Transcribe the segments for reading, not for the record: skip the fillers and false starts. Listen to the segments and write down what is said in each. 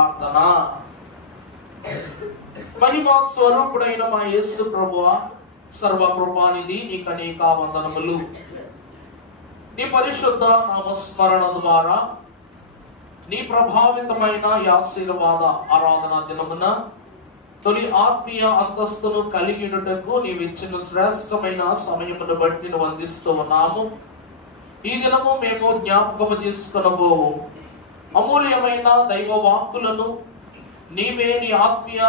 ప్రార్థన. మహిమా స్వరూపుడైన మా యేసు ప్రభువా, సర్వకృపానిధి నీకు అనేక వందనములు. నీ పరిశుద్ధ నామస్మరణ ద్వారా నీ ప్రభావితమైన ఆశీర్వాద ఆరాధన దినమున తొలి ఆత్మీయ అంతస్తును కలిగినటకు నీవు ఇచ్చిన శ్రేష్టమైన సమయమును బట్టి నువ్వు అందిస్తూ ఉన్నాము. ఈ దినము మేము జ్ఞాపకము చేసుకొనబోవు అమూల్యమైన దైవ వాక్కులను నీవే నీ ఆత్మీయ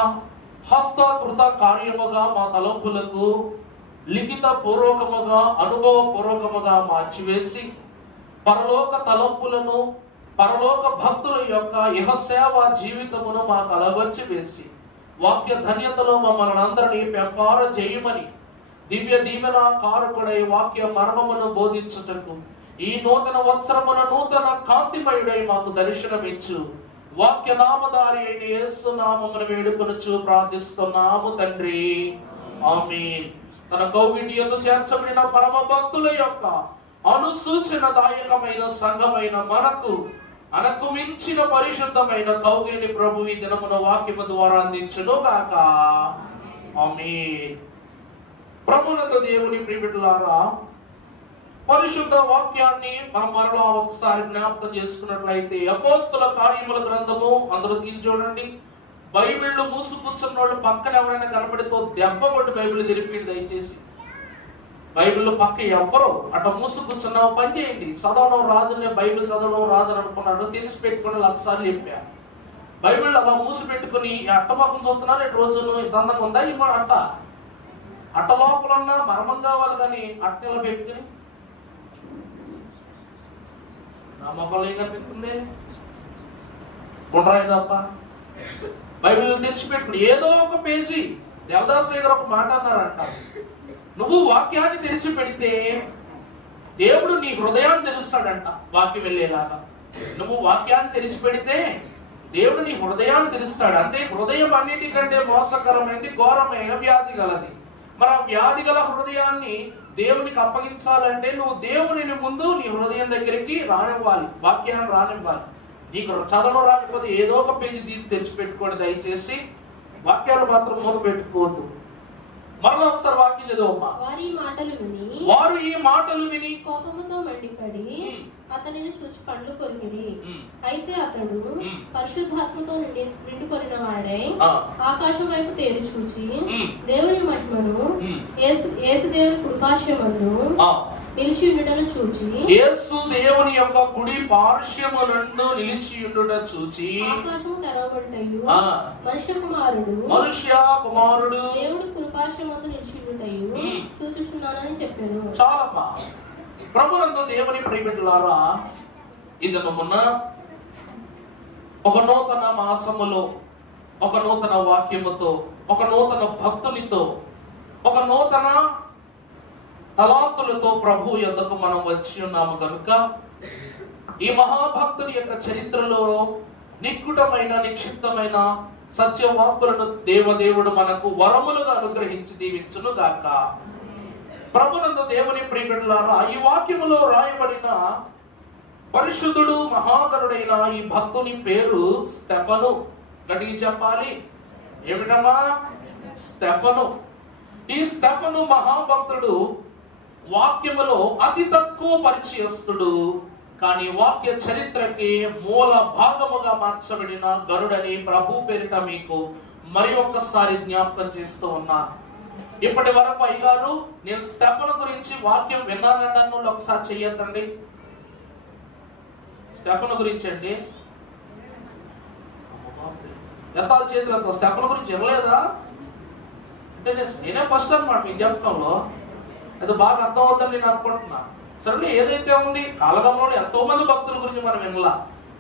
హస్తకృత కార్యముగా మా తలంపులకు లిఖిత పూర్వకముగా అనుభవ పూర్వకముగా మార్చివేసి పరలోక తలంపులను పరలోక భక్తుల యొక్క ఇహసేవ జీవితమును మాకు అలవర్చి వేసి వాక్య ధన్యతలో మమ్మల్ని అందరినీ పెంపార చేయమని దివ్య దీవెన కారకుడై వాక్య మర్మమును బోధించుటకు ఈ నూతన వత్సరమున నూతన కాంతిమయుడై మాకు దర్శనమిచ్చు వాక్య నామధారి అయిన యేసు నామమును వేడుకొనుచు ప్రార్థిస్తున్నాము తండ్రి, ఆమేన్. తన కౌగిటి యందు చేర్చబడిన పరమ భక్తుల యొక్క అనుసూచనదాయకమైన సంఘమైన మనకు అనకు మించిన పరిశుద్ధమైన కౌగిలిని ప్రభు ఈ దినమున వాక్యము ద్వారా అందించును గాక, ఆమేన్. ప్రభునందు దేవుని ప్రియబిడ్డలారా, పరిశుద్ధ వాక్యాన్ని మనం మరలా ఒకసారి జ్ఞాపకం చేసుకున్నట్లయితే అపోస్తల కార్యముల గ్రంథము అందరూ తీసి చూడండి. బైబిళ్ళు మూసు కూర్చున్న వాళ్ళు పక్కన ఎవరైనా కనబడితో దెబ్బ కొట్టి బైబిల్ తెరిపి దయచేసి. బైబిల్ పక్క ఎవరో అట్ట మూసు కూర్చున్న పని చేయండి. చదవడం రాదు, నేను బైబిల్ చదవడం రాదని అనుకున్నాడు, తెలిసి పెట్టుకుని లక్షసార్లు చెప్పా. బైబిల్ అలా మూసి పెట్టుకుని అట్టమొక్కం చూస్తున్నారు. ఇటు రోజులు దందంగా ఉందా ఈ అట్ట లోపల ఉన్న మర్మం కావాలి కానీ అట్టెలా పెట్టుకుని నా మొక్కలు ఏం కనిపిస్తుంది గుండ్రాయి తప్ప. బైబిల్ తెరిచిపెట్టుకుని ఏదో ఒక పేజీ దేవదాస్ గారు ఒక మాట అన్నారంట, నువ్వు వాక్యాన్ని తెరిచి పెడితే దేవుడు నీ హృదయాన్ని తెరుస్తాడంట. వాక్యం వెళ్ళేలాగా నువ్వు వాక్యాన్ని తెరిచి పెడితే దేవుడు నీ హృదయాన్ని తెరుస్తాడు. అంటే హృదయం అన్నిటికంటే మోసకరమైనది, ఘోరమైన వ్యాధి గలది. మరి ఆ వ్యాధి గల హృదయాన్ని దేవునికి అప్పగించాలంటే నువ్వు దేవుని ముందు నీ హృదయం దగ్గరికి రానివ్వాలి, వాక్యాన్ని రానివ్వాలి. నీకు చదవడం రాకపోతే ఏదో ఒక పేజీ తీసి తెచ్చిపెట్టుకోండి దయచేసి. వాక్యాలు మాత్రం మూత పెట్టుకోవద్దు. మరలా ఒకసారి వాక్యం చదవమ్మా. వారు ఈ మాటలు విని కోపముతో మండిపడి అతనిని చూచి పండ్లు కొరికిరి. అయితే అతడు పరిశుద్ధాత్మతో నిండుకొనిన వాడై ఆకాశం వైపు తేరి చూచి దేవుని మహిమను యేసు దేవుని కృపాశయమందు నిలిచి ఉండుటను చూచి యేసు దేవుని యొక్క కుడి పార్శ్వమునందు నిలిచి ఉండుట చూచి ఆకాశము తెరవబడుటయు మనుష్య కుమారుడు దేవుడి కృపాశయమందు నిలిచి ఉండుటయు చూచుచున్నానని చెప్పాను. చాలమ్మా. ప్రభునందు దేవుని ప్రియబిడ్డలారా, ఇది మొన్న ఒక నూతన మాసములో ఒక నూతన వాక్యముతో ఒక నూతన భక్తునితో ఒక నూతన తలాంతులతో ప్రభు యొద్దకు మనం వచ్చి ఉన్నాము కనుక ఈ మహాభక్తుని యొక్క చరిత్రలో నిక్కుటమైన నిక్షిప్తమైన సత్యవాక్కులను దేవదేవుడు మనకు వరములుగా అనుగ్రహించి దీవించును గాక. ప్రభునందు దేవుని ప్రియబిడ్డలారా, ఈ వాక్యములో రాయబడిన పరిశుద్ధుడు మహాగరుడైన ఈ భక్తుని పేరు స్టెఫను. గట్టిగా చెప్పాలి, ఏమిటమ్మా? స్టెఫను. ఈ స్టెఫను మహాభక్తుడు వాక్యములో అతి తక్కువ పరిచయస్తుడు, కానీ వాక్య చరిత్రకి మూల భాగముగా మార్చబడిన గరుడని ప్రభు పేరిట మీకు మరి ఒక్కసారి జ్ఞాపకం చేస్తూ ఉన్నాను. ఇప్పటి వరకు అయ్యగారు నేను స్టెఫను గురించి వాక్యం విన్నానండి అన్న ఒకసారి చెయ్యొద్దండి. స్టెఫను గురించి అండి ఎత్తాల చేతులతో స్టెఫను గురించి వినలేదా అంటే నేనే ఫస్ట్ అనమాట మీ జ్ఞాపకంలో. అది బాగా అర్థం అవుతుందని నేను అనుకుంటున్నా. సరే, ఏదైతే ఉంది కాలగమనంలో ఎంతో మంది భక్తుల గురించి మనం వినలా.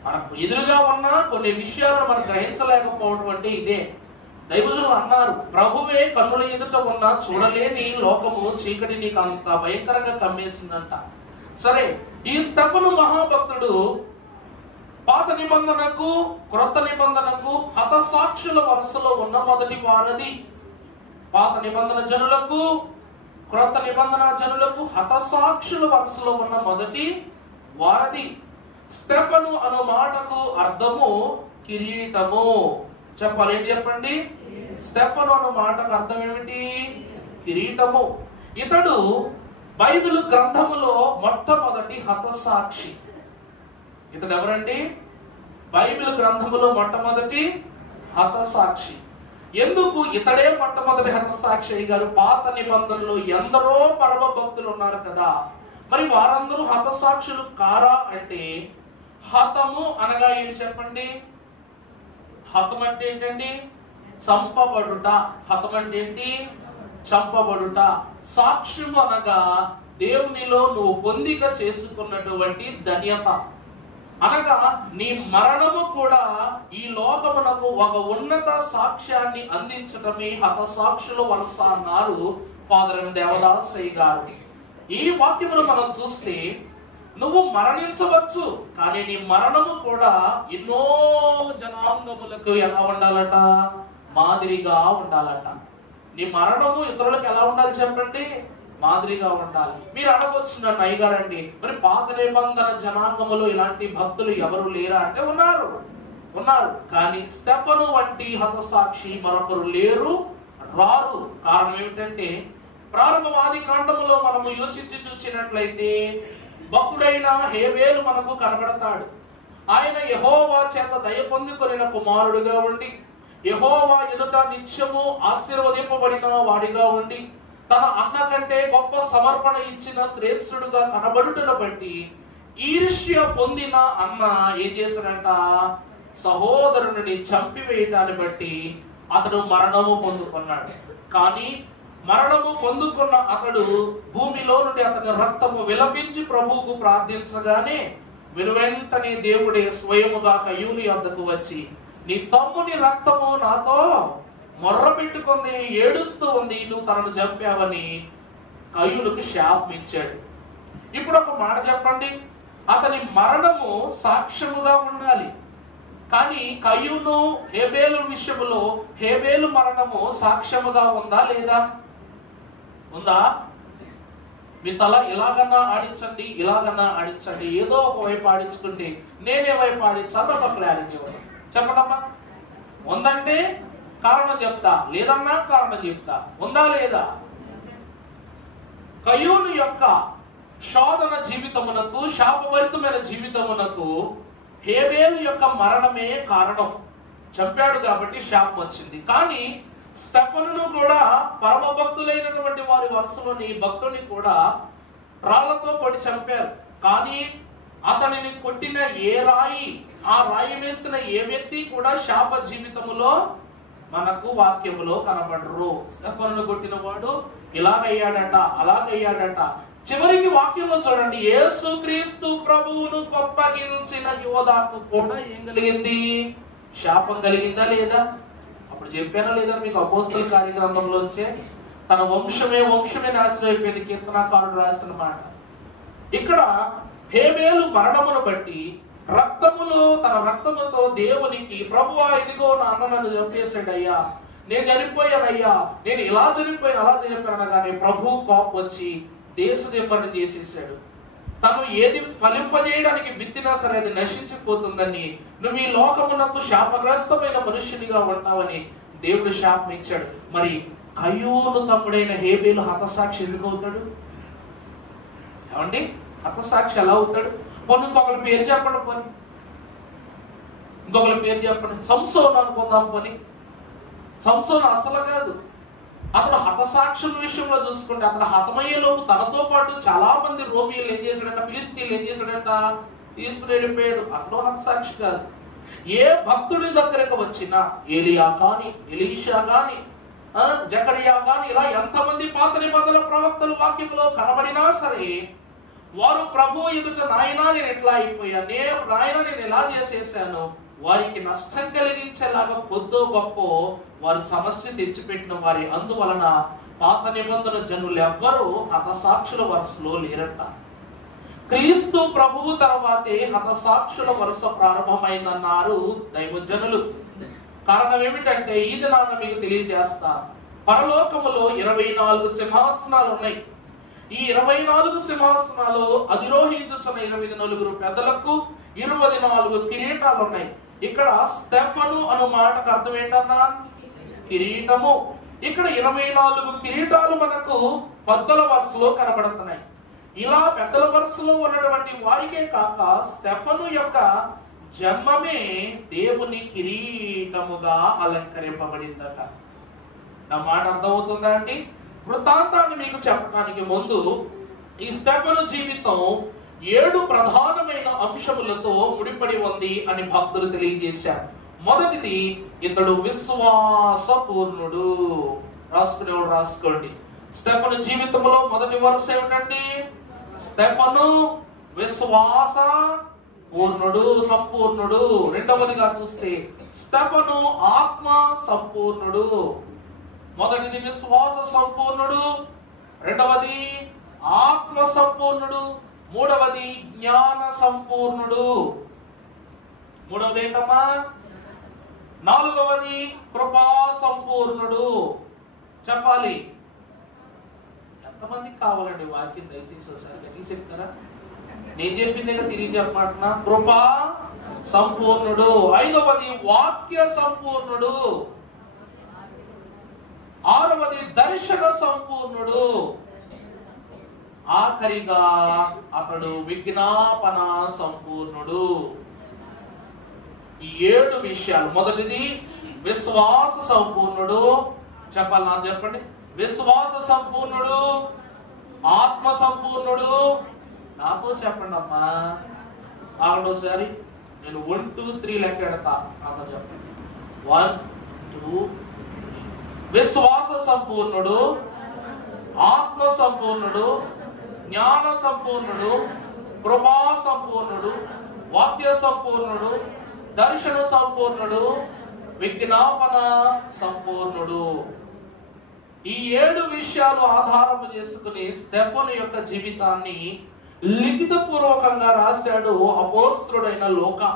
మనకు ఎదురుగా ఉన్న కొన్ని విషయాలను మనం గ్రహించలేకపోవడం అంటే ఇదే. దైవజనులు అన్నారు, ప్రభువే కన్నుల ఎదుట ఉన్న చూడలేని లోకము చీకటి నీకు అంత భయంకరంగా కమ్మేసిందంట. సరే, ఈ స్టెఫను మహాభక్తుడు పాత నిబంధనకు క్రొత్త నిబంధనకు హతసాక్షుల వరుసలో ఉన్న మొదటి వారది. పాత నిబంధన జనులకు క్రొత్త నిబంధన జనులకు హతసాక్షుల వరుసలో ఉన్న మొదటి వారది. స్టెఫను అను మాటకు అర్థము కిరీటము. చెప్పాలి, ఏంటి చెప్పండి? స్టెఫను అన్న మాటకు అర్థం ఏమిటి? కిరీటము. ఇతడు బైబిల్ గ్రంథములో మొట్టమొదటి హతసాక్షి. ఇతడు ఎవరండి? బైబిల్ గ్రంథములో మొట్టమొదటి హతసాక్షి. ఎందుకు ఇతడే మొట్టమొదటి హతసాక్షి అయ్యారు? పాత నిబంధనలో ఎందరో పరమ భక్తులు ఉన్నారు కదా, మరి వారందరూ హతసాక్షులు కారా అంటే, హతము అనగా ఏంటి చెప్పండి? హతం అంటే ఏంటండి? చంపబడుట. హతం అంటే ఏంటి? చంపబడుట. సాక్ష్యము అనగా దేవునిలో నువ్వు పొందిక చేసుకున్నటువంటి ధన్యత. అనగా నీ మరణము కూడా ఈ లోకమునకు ఒక ఉన్నత సాక్ష్యాన్ని అందించటమే హతసాక్షుల వలస అన్నారు ఫాదర్ దేవదాసయ్య గారు. ఈ వాక్యమును మనం చూస్తే, నువ్వు మరణించవచ్చు, కానీ నీ మరణము కూడా ఎన్నో జనాంగములకు ఎలా ఉండాలట? మాదిరిగా ఉండాలట. నీ మరణము ఇతరులకు ఎలా ఉండాలి చెప్పండి? మాదిరిగా ఉండాలి. మీరు అడగవచ్చు నన్ను, అయ్యగారండి మరి పాత నిబంధన జనాంగములో ఇలాంటి భక్తులు ఎవరు లేరా అంటే ఉన్నారు. కానీ స్టెఫను వంటి హతసాక్షి మరొకరు లేరు, రారు. కారణం ఏమిటంటే, ప్రారంభవాది కాండములో మనము యోచించి చూసినట్లయితే భక్తుడైన హేబేలు మనకు కనబడతాడు. ఆయన యెహోవా చేత దయ పొందుకొనిన కుమారుడుగా ఉండి, యెహోవా ఎదుట నిత్యము ఆశీర్వదింపబడిన వాడిగా ఉండి, తన అన్న కంటే గొప్ప సమర్పణ ఇచ్చిన శ్రేష్ఠుడుగా కనబడుటను బట్టి ఈర్ష్య పొందిన అన్న ఏం చేశాడంట? సహోదరుని చంపివేయటాన్ని బట్టి అతడు మరణము పొందుకున్నాడు. కానీ మరణము పొందుకున్న అతడు భూమిలో నుండి అతని రక్తము విలపించి ప్రభువుకు ప్రార్థించగానే వెనువెంటనే దేవుడే స్వయముగా కయ్యూని వద్దకు వచ్చి, నీ తమ్ముని రక్తము నాతో మొర్ర పెట్టుకుంది, ఏడుస్తూ ఉంది, నువ్వు తనను చంపావని కయ్యూనుకు శాపం ఇచ్చాడు. ఇప్పుడు ఒక మాట చెప్పండి, అతని మరణము సాక్ష్యముగా ఉండాలి. కానీ కయ్యూను హేబేలు విషయంలో హేబేలు మరణము సాక్ష్యముగా ఉందా లేదా? ఉందా? మీ తల ఇలాగన్నా ఆడించండి, ఇలాగన్నా ఆడించండి, ఏదో ఒక వైపు ఆడించుకుంటే నేనే వైపు ఆడించాలి, ఒక క్లారిటీ ఇవ్వండి. చెప్పడమ్మా. ఉందంటే కారణం చెప్తా, లేదన్నా కారణం చెప్తా. ఉందా లేదా? కయ్యూను యొక్క శోధన జీవితమునకు, శాపభరితమైన జీవితమునకు హేబేలు యొక్క మరణమే కారణం. చంపాడు కాబట్టి శాపం వచ్చింది. కానీ స్టెఫనును కూడా పరమ భక్తులైనటువంటి వారి వరుసలోని భక్తుని కూడా రాళ్లతో కొట్టి చంపారు. కానీ అతనిని కొట్టిన ఏ రాయి, ఆ రాయి వేసిన ఏ వ్యక్తి కూడా శాప జీవితములో మనకు వాక్యములో కనబడరు. స్టెఫనును కొట్టిన వాడు ఇలాగయ్యాడట, అలాగయ్యాడట. చివరికి వాక్యంలో చూడండి, యేసుక్రీస్తు ప్రభువును కొప్పగించిన యోధాకు కూడా ఏం కలిగింది? శాపం కలిగిందా లేదా? అప్పుడు చెప్పానా లేదా మీకు? అపోస్తల కార్యగ్రంథంలోంచే తన వంశమే నాశనం అయిపోయింది కీర్తనాకారుడు రాసిన మాట. ఇక్కడ హేబేలు మరణమును బట్టి తన రక్తముతో దేవునికి, ప్రభువా ఇదిగో నా అన్న నన్ను చంపేశాడయ్యా, నేను చనిపోయానయ్యా, నేను ఇలా చనిపోయాను అలా చనిపోయాను అనగానే ప్రభు కోపం వచ్చి దేశదింపని చేసేసాడు. తను ఏది ఫలింపజేయడానికి విత్తినా సరే అది నశించిపోతుందని, నువ్వు ఈ లోకమునకు శాపగ్రస్తమైన మనుష్యునిగా ఉంటావని దేవుడు శాపం ఇచ్చాడు. మరి కయ్యూను తమ్ముడైన హేబేలు హతసాక్షి ఎందుకు అవుతాడు? ఏమండి, హతసాక్షి ఎలా అవుతాడు? పోనీ ఇంకొకరి పేరు చెప్పండి, పోనీ ఇంకొకరి పేరు చెప్పండి. సంసోను అనుకుందాం. పోనీ సంసోను అసలు కాదు. అతడు హతసాక్షుల విషయంలో చూసుకుంటే అతడు హతమయ్యే లోపు తనతో పాటు చాలా మంది రోమియోలు ఏం చేశాడంట, ఫిలిస్తీన్లు ఏం చేశాడంట, తీసుకుని వెళ్ళిపోయాడు. అతడు హతసాక్షి కాదు. ఏ భక్తుడి దగ్గరకు వచ్చినా, ఏలియా కాని, ఎలీషా కాని, జకరియా కాని, ఇలా ఎంతమంది పాత నిబంధనల ప్రవక్తలు వాక్యంలో కనబడినా సరే వారు ప్రభు ఎదుట, నాయనా నేను ఎట్లా అయిపోయాను, నాయనా నేను ఎలా చేసేసాను, వారికి నష్టం కలిగించేలాగా కొద్దో గొప్ప వారు సమస్య తెచ్చిపెట్టిన వారి అందువలన పాత నిబంధన జనులు ఎవ్వరూ హతసాక్షుల వరుసలో లేరట. క్రీస్తు ప్రభువు తర్వాతే హతసాక్షుల వరుస ప్రారంభమైందన్నారు దైవజనులు. కారణం ఏమిటంటే, ఈ దినాన మీకు తెలియజేస్తా, పరలోకములో 24 సింహాసనాలు ఉన్నాయి. ఈ 24 సింహాసనాలు అధిరోహించుచున్న 8 పెద్దలకు 24 కిరీటాలు ఉన్నాయి. ఇక్కడ స్టెఫను అను మాటకు అర్థం ఏంటన్నా? కిరీటము. ఇక్కడ 24 కిరీటాలు మనకు పెద్దల వరుసలో కనబడుతున్నాయి. ఇలా పెద్దల వరుసలో ఉన్నటువంటి వారికే కాక స్టెఫను యొక్క జన్మమే దేవుని కిరీటముగా అలంకరింపబడిందట. నా మాట అర్థమవుతుందా అండి? వృత్తాంతాన్ని మీకు చెప్పడానికి ముందు ఈ స్టెఫను జీవితం 7 ప్రధానమైన అంశములతో ముడిపడి ఉంది అని భక్తులు తెలియజేశారు. మొదటిది, ఇతడు విశ్వాస పూర్ణుడు. రాసుకునేవాడు రాసుకోండి. స్టెఫను జీవితంలో మొదటి వరుస ఏమిటండి? స్టెఫను విశ్వాస పూర్ణుడు, సంపూర్ణుడు. రెండవదిగా చూస్తే స్టెఫను ఆత్మ సంపూర్ణుడు. మొదటిది విశ్వాస సంపూర్ణుడు, రెండవది ఆత్మ సంపూర్ణుడు, మూడవది జ్ఞాన సంపూర్ణుడు. మూడవది ఏంటమ్మా? నాలుగవది కృపా సంపూర్ణుడు. చెప్పాలి. ఎంతమందికి కావాలండి వాక్యం? దయచేసి ఒకసారి గట్టిగా చెప్తారా? నేను చెప్పిందే తిరిగి చెప్పమంటున్నా. కృపా సంపూర్ణుడు. ఐదవది వాక్య సంపూర్ణుడు. ఆరవది దర్శన సంపూర్ణుడు. ఆఖరిగా అతడు విజ్ఞాపన సంపూర్ణుడు. ఈ 7 విషయాలు. మొదటిది విశ్వాస సంపూర్ణుడు. చెప్పాలి, నాకు చెప్పండి. విశ్వాస సంపూర్ణుడు, ఆత్మ సంపూర్ణుడు. నాతో చెప్పండి అమ్మా. ఆగడోసారి నేను 1 2 3 లెక్క ఎడతా. నాతో చెప్పండి. 1 2 3. విశ్వాస సంపూర్ణుడు, ఆత్మ సంపూర్ణుడు, జ్ఞాన సంపూర్ణుడు, కృపా సంపూర్ణుడు, వాక్య సంపూర్ణుడు, దర్శన సంపూర్ణుడు, విజ్ఞాపన సంపూర్ణుడు. ఈ 7 విషయాలు ఆధారం చేసుకుని స్టెఫను యొక్క జీవితాన్ని లిఖిత పూర్వకంగా రాశాడు అపోస్తుడైన లూకా.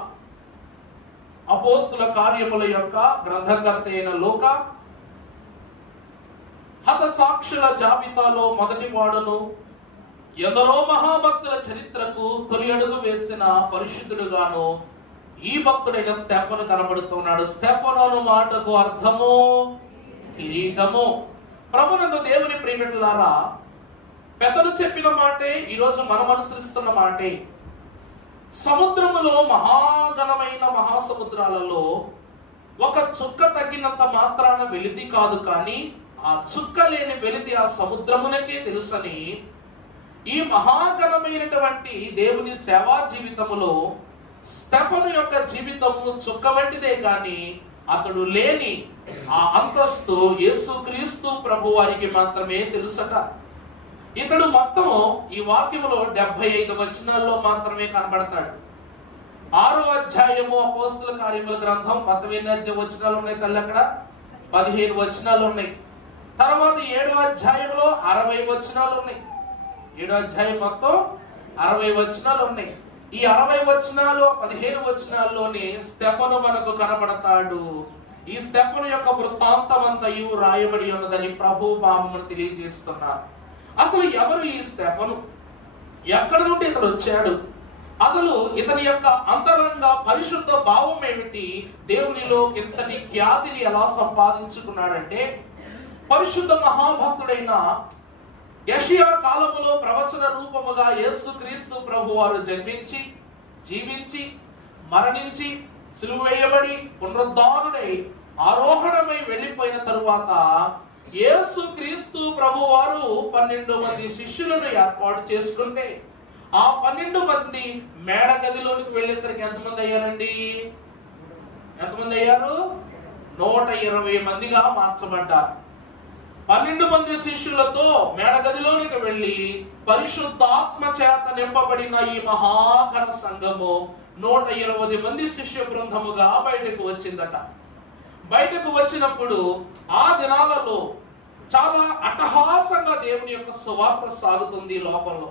అపోస్తుల కార్యముల యొక్క గ్రంథకర్త అయిన లూకా హత సాక్షుల జాబితాలో మొదటి వాడును, ఎందరో మహాభక్తుల చరిత్రకు తొలి అడుగు వేసిన పరిశుద్ధుడుగాను ఈ భక్తుడైన స్టెఫను కనబడుతున్నాడు. స్టెఫను అను మాటకు అర్థము కిరీటము. ప్రభునందు దేవుని ప్రియమిత్రులారా, పెద్దలు చెప్పిన మాటే ఈరోజు మనం అనుసరిస్తున్న మాటే. సముద్రములో మహాఘనమైన మహాసముద్రాలలో ఒక చుక్క తగ్గినంత మాత్రాన వెలితి కాదు, కానీ ఆ చుక్క లేని వెలితి ఆ సముద్రమునకే తెలుసని ఈ మహాఘనమైనటువంటి దేవుని సేవా జీవితములో స్టెఫను యొక్క జీవితము చుక్క వంటిదే, కానీ అతడు లేని ఆ అంతస్తు యేసుక్రీస్తు ప్రభు వారికి మాత్రమే తెలుసట. ఇతడు మొత్తం ఈ వాక్యములో 75 వచనాల్లో మాత్రమే కనబడతాడు. 6వ అధ్యాయము అపోస్తుల కార్యముల గ్రంథం 18 వచనాలు ఉన్నాయి తల్లి. అక్కడ 15 వచనాలు ఉన్నాయి. తర్వాత 7వ అధ్యాయంలో 60 వచనాలు ఉన్నాయి. 7వ అధ్యాయం మొత్తం 60 వచనాలు ఉన్నాయి. ఈ 60 వచనాలు 15 వచనాల్లోనే స్టెఫను మనకు కనబడతాడు. ఈ స్టెఫను యొక్క వృత్తాంతం అంతయు రాయబడి ఉన్నదని ప్రభు బామ్మను తెలియజేస్తున్నారు. అసలు ఎవరు ఈ స్టెఫను? ఎక్కడి నుండి ఇతడు వచ్చాడు? అసలు ఇతని యొక్క అంతరంగ పరిశుద్ధ భావం ఏమిటి? దేవునిలో ఇంతటి ఖ్యాతిని ఎలా సంపాదించుకున్నాడంటే, పరిశుద్ధ మహాభక్తుడైన యెషయా కాలములో ప్రవచన రూపముగా యేసుక్రీస్తు ప్రభు వారు జన్మించి, జీవించి, మరణించి, సిలువ వేయబడి, పునరుద్ధానుడై, ఆరోహణమై వెళ్ళిపోయిన తరువాత యేసుక్రీస్తు ప్రభు వారు 12 మంది శిష్యులను ఏర్పాటు చేసుకుంటే, ఆ 12 మంది మేడ గదిలోనికి వెళ్ళేసరికి ఎంతమంది అయ్యారండి? ఎంతమంది అయ్యారు? 120 మందిగా మార్చబడ్డారు. 12 మంది శిష్యులతో మేడగదిలోనికి వెళ్ళి పరిశుద్ధాత్మ చేత నింపబడిన ఈ మహాఘన సంఘము 120 మంది శిష్య బృందముగా బయటకు వచ్చిందట. బయటకు వచ్చినప్పుడు ఆ దినాలలో చాలా అట్టహాసంగా దేవుని యొక్క సువార్త సాగుతుంది లోకంలో.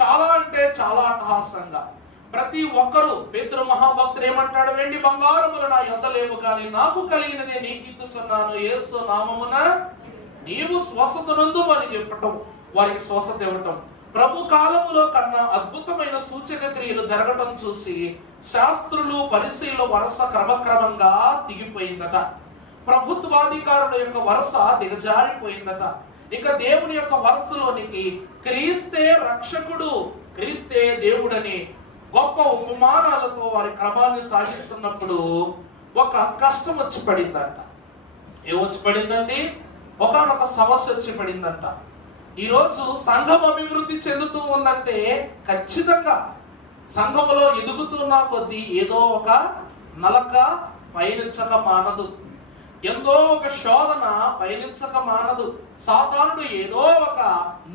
చాలా అంటే చాలా అట్టహాసంగా. ప్రతి ఒక్కరు, పేతురు మహాభక్తుడు ఏమంటాడు? వెండి బంగారములు నా యొద్ద లేవు, కానీ నాకు కలిగినదే నీకు ఇచ్చుచున్నాను, యేసు నామమున నీవు స్వస్థత నందు అని చెప్పటం, వారికి స్వస్థత ఇవ్వటం. ప్రభు కాలములో కన్నా అద్భుతమైన సూచక క్రియలు జరగటం చూసి శాస్త్రులు పరిశీల వరుస క్రమక్రమంగా దిగిపోయిందట. ప్రభుత్వాధికారుల యొక్క వరుస దిగజారిపోయిందట. ఇక దేవుని యొక్క వరుసలోనికి క్రీస్తే రక్షకుడు, క్రీస్తే దేవుడని గొప్ప ఉపమానాలతో వారి క్రమాన్ని సాగిస్తున్నప్పుడు ఒక కష్టం వచ్చి పడిందంట. ఏమొచ్చి పడిందండి? ఒకనొక సమస్య వచ్చి పడిందంట. ఈరోజు సంఘం అభివృద్ధి చెందుతూ ఉందంటే ఖచ్చితంగా సంఘములో ఎదుగుతున్న కొద్దీ ఏదో ఒక నలక పయనించక మానదు, ఎంతో ఒక శోధన పయనించక మానదు. సాతానుడు ఏదో ఒక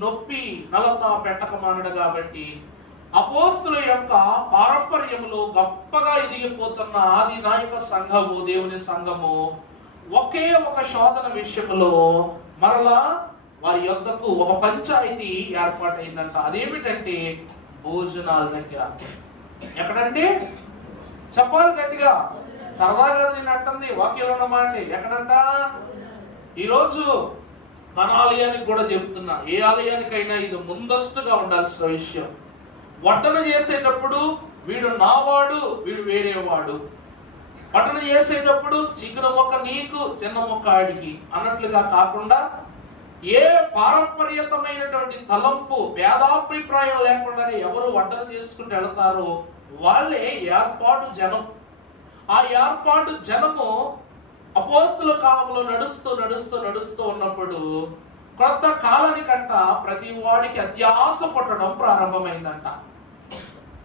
నొప్పి నలక పెట్టక మానడు. కాబట్టి అపోస్తుల యొక్క పారంపర్యములో గొప్పగా ఎదిగిపోతున్న ఆది నాయక సంఘము, దేవుని సంఘము ఒకే ఒక శోధన విషయంలో మరలా వారి యొద్దకు ఒక పంచాయతీ ఏర్పాటైందంట. అదేమిటంటే భోజనాల దగ్గర. ఎక్కడంటే చెప్పాలి గట్టిగా, సరదాగా నేను అంటుంది వాక్యంలో అన్నమాట. ఎక్కడంట? ఈరోజు మన ఆలయానికి కూడా చెప్తున్నా, ఏ ఆలయానికైనా ఇది ముందస్తుగా ఉండాల్సిన విషయం. వడ్డన చేసేటప్పుడు వీడు నావాడు, వీడు వేరేవాడు. వడ్డన చేసేటప్పుడు చిన్న మొక్క నీకు, చిన్న మొక్క ఆడికి అన్నట్లుగా కాకుండా ఏ పారంపర్యతమైనటువంటి తలంపు భేదాభిప్రాయం లేకుండానే ఎవరు వడ్డన చేసుకుంటూ వెళతారో వాళ్ళే ఏర్పాటు జనం. ఆ ఏర్పాటు జనము అపోస్తుల కాలంలో నడుస్తూ నడుస్తూ నడుస్తూ ఉన్నప్పుడు క్రొత్త కాలానికంట ప్రతి వాడికి అత్యాస పుట్టడం ప్రారంభమైందంట.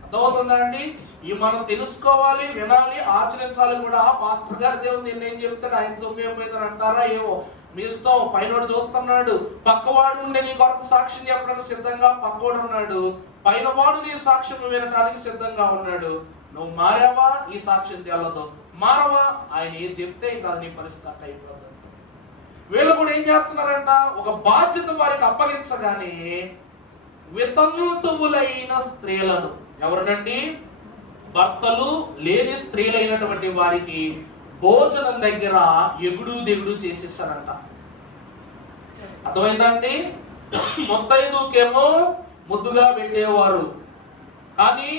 అర్థమవుతుందా అండి? ఇవి మనం తెలుసుకోవాలి, వినాలి, ఆచరించాలి కూడా. పాస్టర్ గారి దేవుడు నిన్నేం చెప్తాడు, ఆయన తొమ్మేమైందని అంటారా ఏమో, మీ ఇష్టం. పైనోడు చూస్తున్నాడు, పక్కవాడు ఉండే నీ కొరకు సాక్ష్యం చెప్పడానికి సిద్ధంగా పక్కవాడు ఉన్నాడు, పైన వాడు నీ సాక్ష్యం వినడానికి సిద్ధంగా ఉన్నాడు. నువ్వు మారావా ఈ సాక్ష్యం తెల్లదు, మారవా ఆయన ఏం చెప్తే ఇంకా నీ పరిస్థితి అయిపోతుంది. వీళ్ళు కూడా ఏం చేస్తున్నారంట, ఒక బాధ్యత వారికి అప్పగించగానే వితంతువులైన స్త్రీలను, ఎవరినండి? భర్తలు లేని స్త్రీలైనటువంటి వారికి భోజనం దగ్గర ఎగుడు దిగుడు చేసేసారంట. అర్థమైందండి? మొత్తైదుకేమో ముద్దుగా పెట్టేవారు, కానీ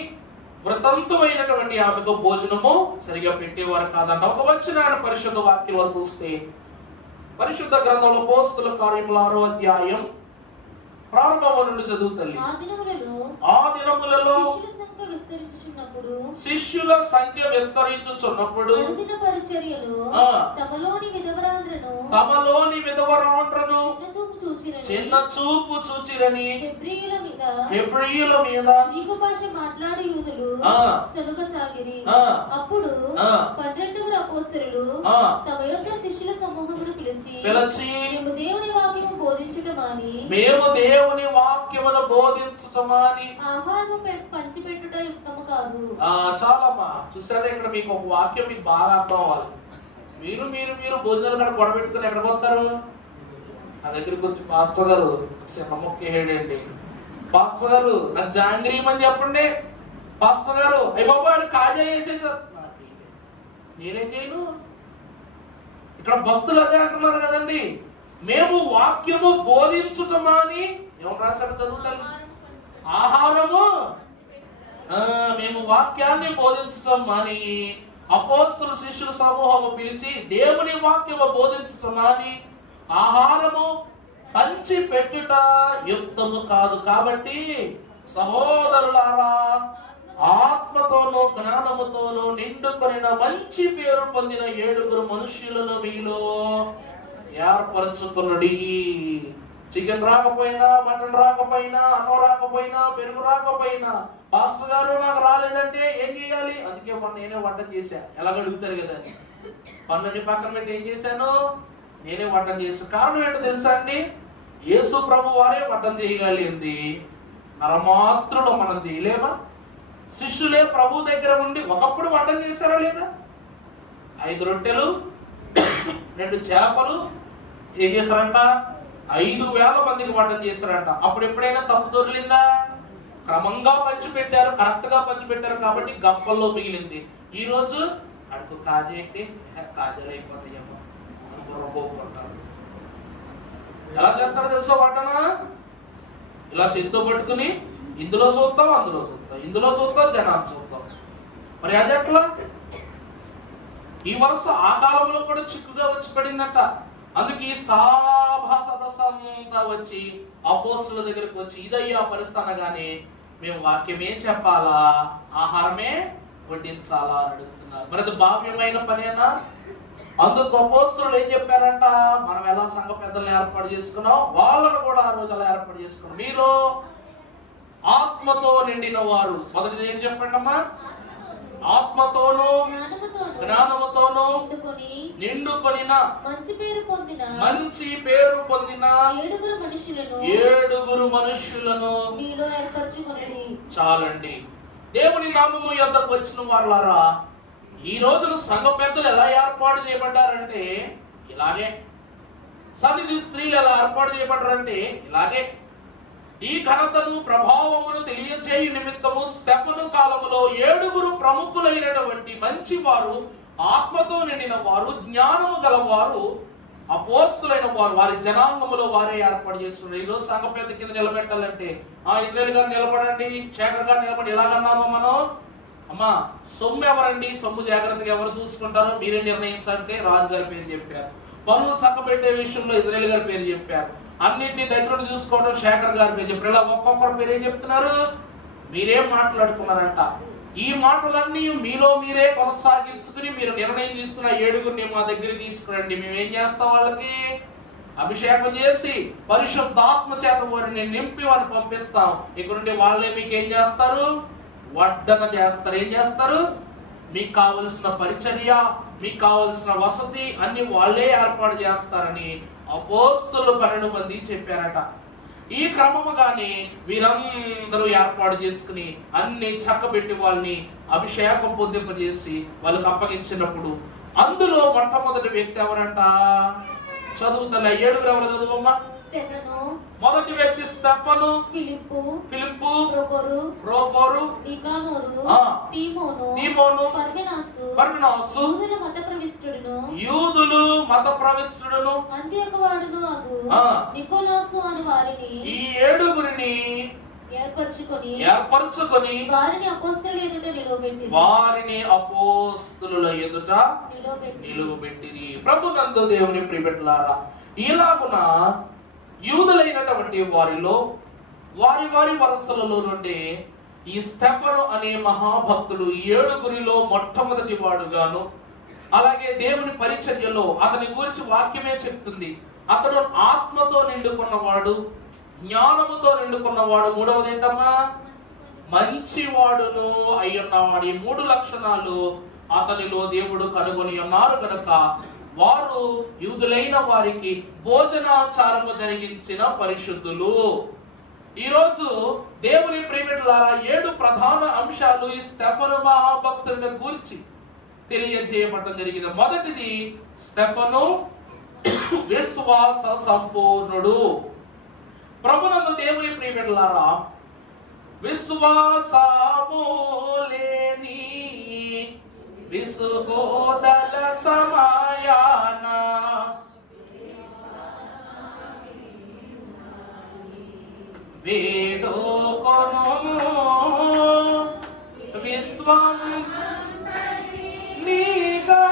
వ్రతంతువైనటువంటి ఆమెకు భోజనము సరిగా పెట్టేవారు కాదంట. ఒక వచనాన్ని పరిశుద్ధ వాక్యంలో చూస్తే, పరిశుద్ధ గ్రంథంలో అపోస్తలుల కార్యముల 6వ అధ్యాయం ప్రారంభం నుండి చదువు తల్లి. ఆ దినములలో శిష్యుల సంఖ్య విస్తరించుచున్నప్పుడు తమలోని విధవరాండ్రను చిన్న చూపు చూచిరని హెబ్రీయుల మీద గ్రీకు భాష మాట్లాడే యూదులు సలుగసాగిరి. అప్పుడు 12 అపోస్తలులు తమ యొక్క శిష్యుల సమూహమును పిలిచి మేము దేవుని వాక్యము బోధించుటమాని ఆహారము పంచిపెట్టుట యుక్తము కాదు. చాలమ్మా, చూసారా? ఇక్కడ మీకు ఒక వాక్యం మీకు బాగా అర్థం అవ్వాలి. మీరు మీరు మీరు భోజనాలు కూడా గొడవెట్టుకుని ఎక్కడ పోతారు? నా దగ్గరికి వచ్చి పాస్టర్ గారు మొక్కేయండి, పాస్టర్ గారు నాకు జాంగ్రీమని చెప్పండి, పాస్టర్ గారు అయ్యి బాబా కాజా వేసేసారు. నేనేం చేయను? ఇక్కడ భక్తులు అదే అంటున్నారు కదండి, మేము వాక్యము బోధించుటమాని ఏమని రాశాడు చదువుతాను? ఆహారము మేము వాక్యాన్ని బోధించటం మాని అపోస్తల శిష్యుల సమూహము పిలిచి దేవుని వాక్యము బోధించటం మాని ఆహారము పంచి పెట్టుట యుక్తము కాదు. కాబట్టి సహోదరులారా, ఆత్మతోనూ జ్ఞానముతోనూ నిండుకొనిన మంచి పేరు పొందిన 7 మనుష్యులను మీలో ఏర్పరచుకునుడి. చికెన్ రాకపోయినా, మటన్ రాకపోయినా, అన్నం రాకపోయినా, పెరుగు రాకపోయినా, పాస్టర్ గారు నాకు రాలేదంటే ఏం చేయాలి? అందుకే మొన్న నేనే వంట చేశా. ఎలాగ అడుగుతారు కదా, పనులని పక్కన పెట్టి ఏం చేశాను? నేనే వంట చేశాను. కారణం ఏంటో తెలుసా అండి? యేసు ప్రభు వారే వంటం చేయగలిగింది, నరమాత్రులు మనం చేయలేమా? శిష్యులే ప్రభు దగ్గర ఉండి ఒకప్పుడు వంటం చేశారా లేదా? 5 రొట్టెలు 2 చేపలు ఏం చేశారంట? 5,000 మందికి వంటం చేశారంట. అప్పుడు ఎప్పుడైనా తప్పు దొరికిందా? క్రమంగా పంచిపెట్టారు, కరెక్ట్ గా పంచిపెట్టారు కాబట్టి గప్పల్లో మిగిలింది. ఈ రోజు అడుగు కాజా ఏంటి, కాజాలు అయిపోతాయేమో అనుకుంటారు. ఎలా చేస్తారో తెలుసా వంటన? ఇలా చేతితో పట్టుకుని ఇందులో చూస్తాం, అందులో చూస్తాం, ఇందులో చూస్తాం, జనాన్ని చూస్తాం. మరి అది ఎట్లా? ఈ వరుస ఆ కాలంలో కూడా చిక్కుగా వచ్చి పడిందట. అందుకే సభా సదస్సంతా వచ్చి అపోస్తుల దగ్గరికి వచ్చి ఇదయ్యా పరిస్థితి అనగానే మేము వాక్యం ఏం చెప్పాలా, ఆహారమే వడ్డించాలా అని అడుగుతున్నారు. మరి అది భావ్యమైన పనేనా? అందుకు అపోస్తులు ఏం చెప్పారంట, మనం ఎలా సంఘ పెద్దలను ఏర్పాటు చేసుకున్నాం, వాళ్ళను కూడా ఆ రోజు అలా ఏర్పాటు చేసుకున్నాం. మీరు ఆత్మతో నిండిన వారు. మొదటిది ఏం చెప్పండి అమ్మా? ఆత్మతోను జ్ఞానముతోను నిండుకొనిన మంచి పేరు పొందిన 7 మనుషులను చాలండి. దేవుని నామము యొద్దకు వచ్చిన వారులారా, ఈ రోజున సంఘ పెద్దలు ఎలా ఏర్పాటు చేయబడ్డారంటే ఇలాగే. సన్నిధి స్త్రీలు ఎలా ఏర్పాటు చేయబడ్డారంటే ఇలాగే. ఈ ఘనతను ప్రభావమును తెలియజేయు నిమిత్తము స్టెఫను కాలములో 7 ప్రముఖులైనటువంటి మంచి వారు, ఆత్మతో నిండిన వారు, జ్ఞానము గలవారు, అపోస్తులైన వారు వారి జనాంగములో వారే ఏర్పాటు చేస్తున్నారు. ఈరోజు సంఘ పెద్ద కింద నిలబెట్టాలంటే ఇజ్రాయేల్ గారు నిలబడండి, శేఖర్ గారు నిలబడి ఎలాగన్నామా మనం? అమ్మా సొమ్ము ఎవరండి, సొమ్ము జాగ్రత్తగా ఎవరు చూసుకుంటారో మీరే నిర్ణయించాలంటే రాజు గారి పేరు చెప్పారు. పనులు సంఘ పెట్టే విషయంలో ఇజ్రాయేల్ గారి పేరు చెప్పారు. అన్నింటినీ దగ్గర చూసుకోవడం శేఖర్ గారి పేరు చెప్పారు. ఇలా ఒక్కొక్కరు పేరు ఏం చెప్తున్నారు? మీరేం మాట్లాడుతున్నారంట. ఈ మాటలన్నీ మీలో మీరే కొనసాగించుకుని మీరు నిర్ణయం తీసుకున్న 7 మా దగ్గర తీసుకురండి. మేము ఏం చేస్తాం? వాళ్ళకి అభిషేకం చేసి పరిశుద్ధాత్మ చేత వారిని నింపి వారిని పంపిస్తాం. ఇక్కడ నుండి వాళ్ళే మీకు ఏం చేస్తారు? వడ్డన చేస్తారు. ఏం చేస్తారు? మీకు కావలసిన పరిచర్య, మీకు కావలసిన వసతి అన్ని వాళ్ళే ఏర్పాటు చేస్తారని అపోస్తలులు 12 మంది చెప్పారట. ఈ క్రమముగానే వీరందరూ ఏర్పాటు చేసుకుని అన్ని చక్కబెట్టి వాళ్ళని అభిషేకం పొందింపజేసి వాళ్ళకి అప్పగించినప్పుడు అందులో మొట్టమొదటి వ్యక్తి ఎవరంట? చదువుతలే 7 ఎవరు చదువమ్మా? మొదటి వ్యక్తి స్టెఫను, ఫిలిప్పు, ప్రోకోరు, తీమోను, పర్మినాసు, యూదులు మత ప్రవిష్టుడును, నికోలాసు అని వారిని ఈ 7 ఏర్పరచుకొని వారిని అపోస్తలుల ఎదుట నిలువబెట్టిరి. ప్రభునందు దేవుని ప్రియబిడ్డలారా, ఇలాగున యూదులైనటువంటి వారిలో వారి వారి వరుసలలో నుండి ఈ స్టెఫను అనే మహాభక్తుడు 7 మొట్టమొదటి వాడుగాను, అలాగే దేవుని పరిచర్యలో అతని గురించి వాక్యమే చెప్తుంది. అతడు ఆత్మతో నిండుకున్నవాడు, జ్ఞానముతో నిండుకున్నవాడు. మూడవది ఏంటమ్మా? మంచివాడును అయ్యున్నవాడు. ఈ 3 లక్షణాలు అతనిలో దేవుడు కనుగొని ఉన్నారు కనుక వారు యూదులైన వారికి భోజనాచారము జరిగించిన పరిశుద్ధులు. ఈరోజు దేవుని ప్రియమిటులారా 7 ప్రధాన అంశాలు ఈ స్టెఫను మహాభక్తుడిని గురించి తెలియజేయబడడం జరిగింది. మొదటిది, స్టెఫను విశ్వాస సంపూర్ణుడు. ప్రభునందు దేవుని ప్రియమిటులారా, విశ్వాసము లేని విసుగోదల సమయాన వేడుకొనుము విశ్వం నీగా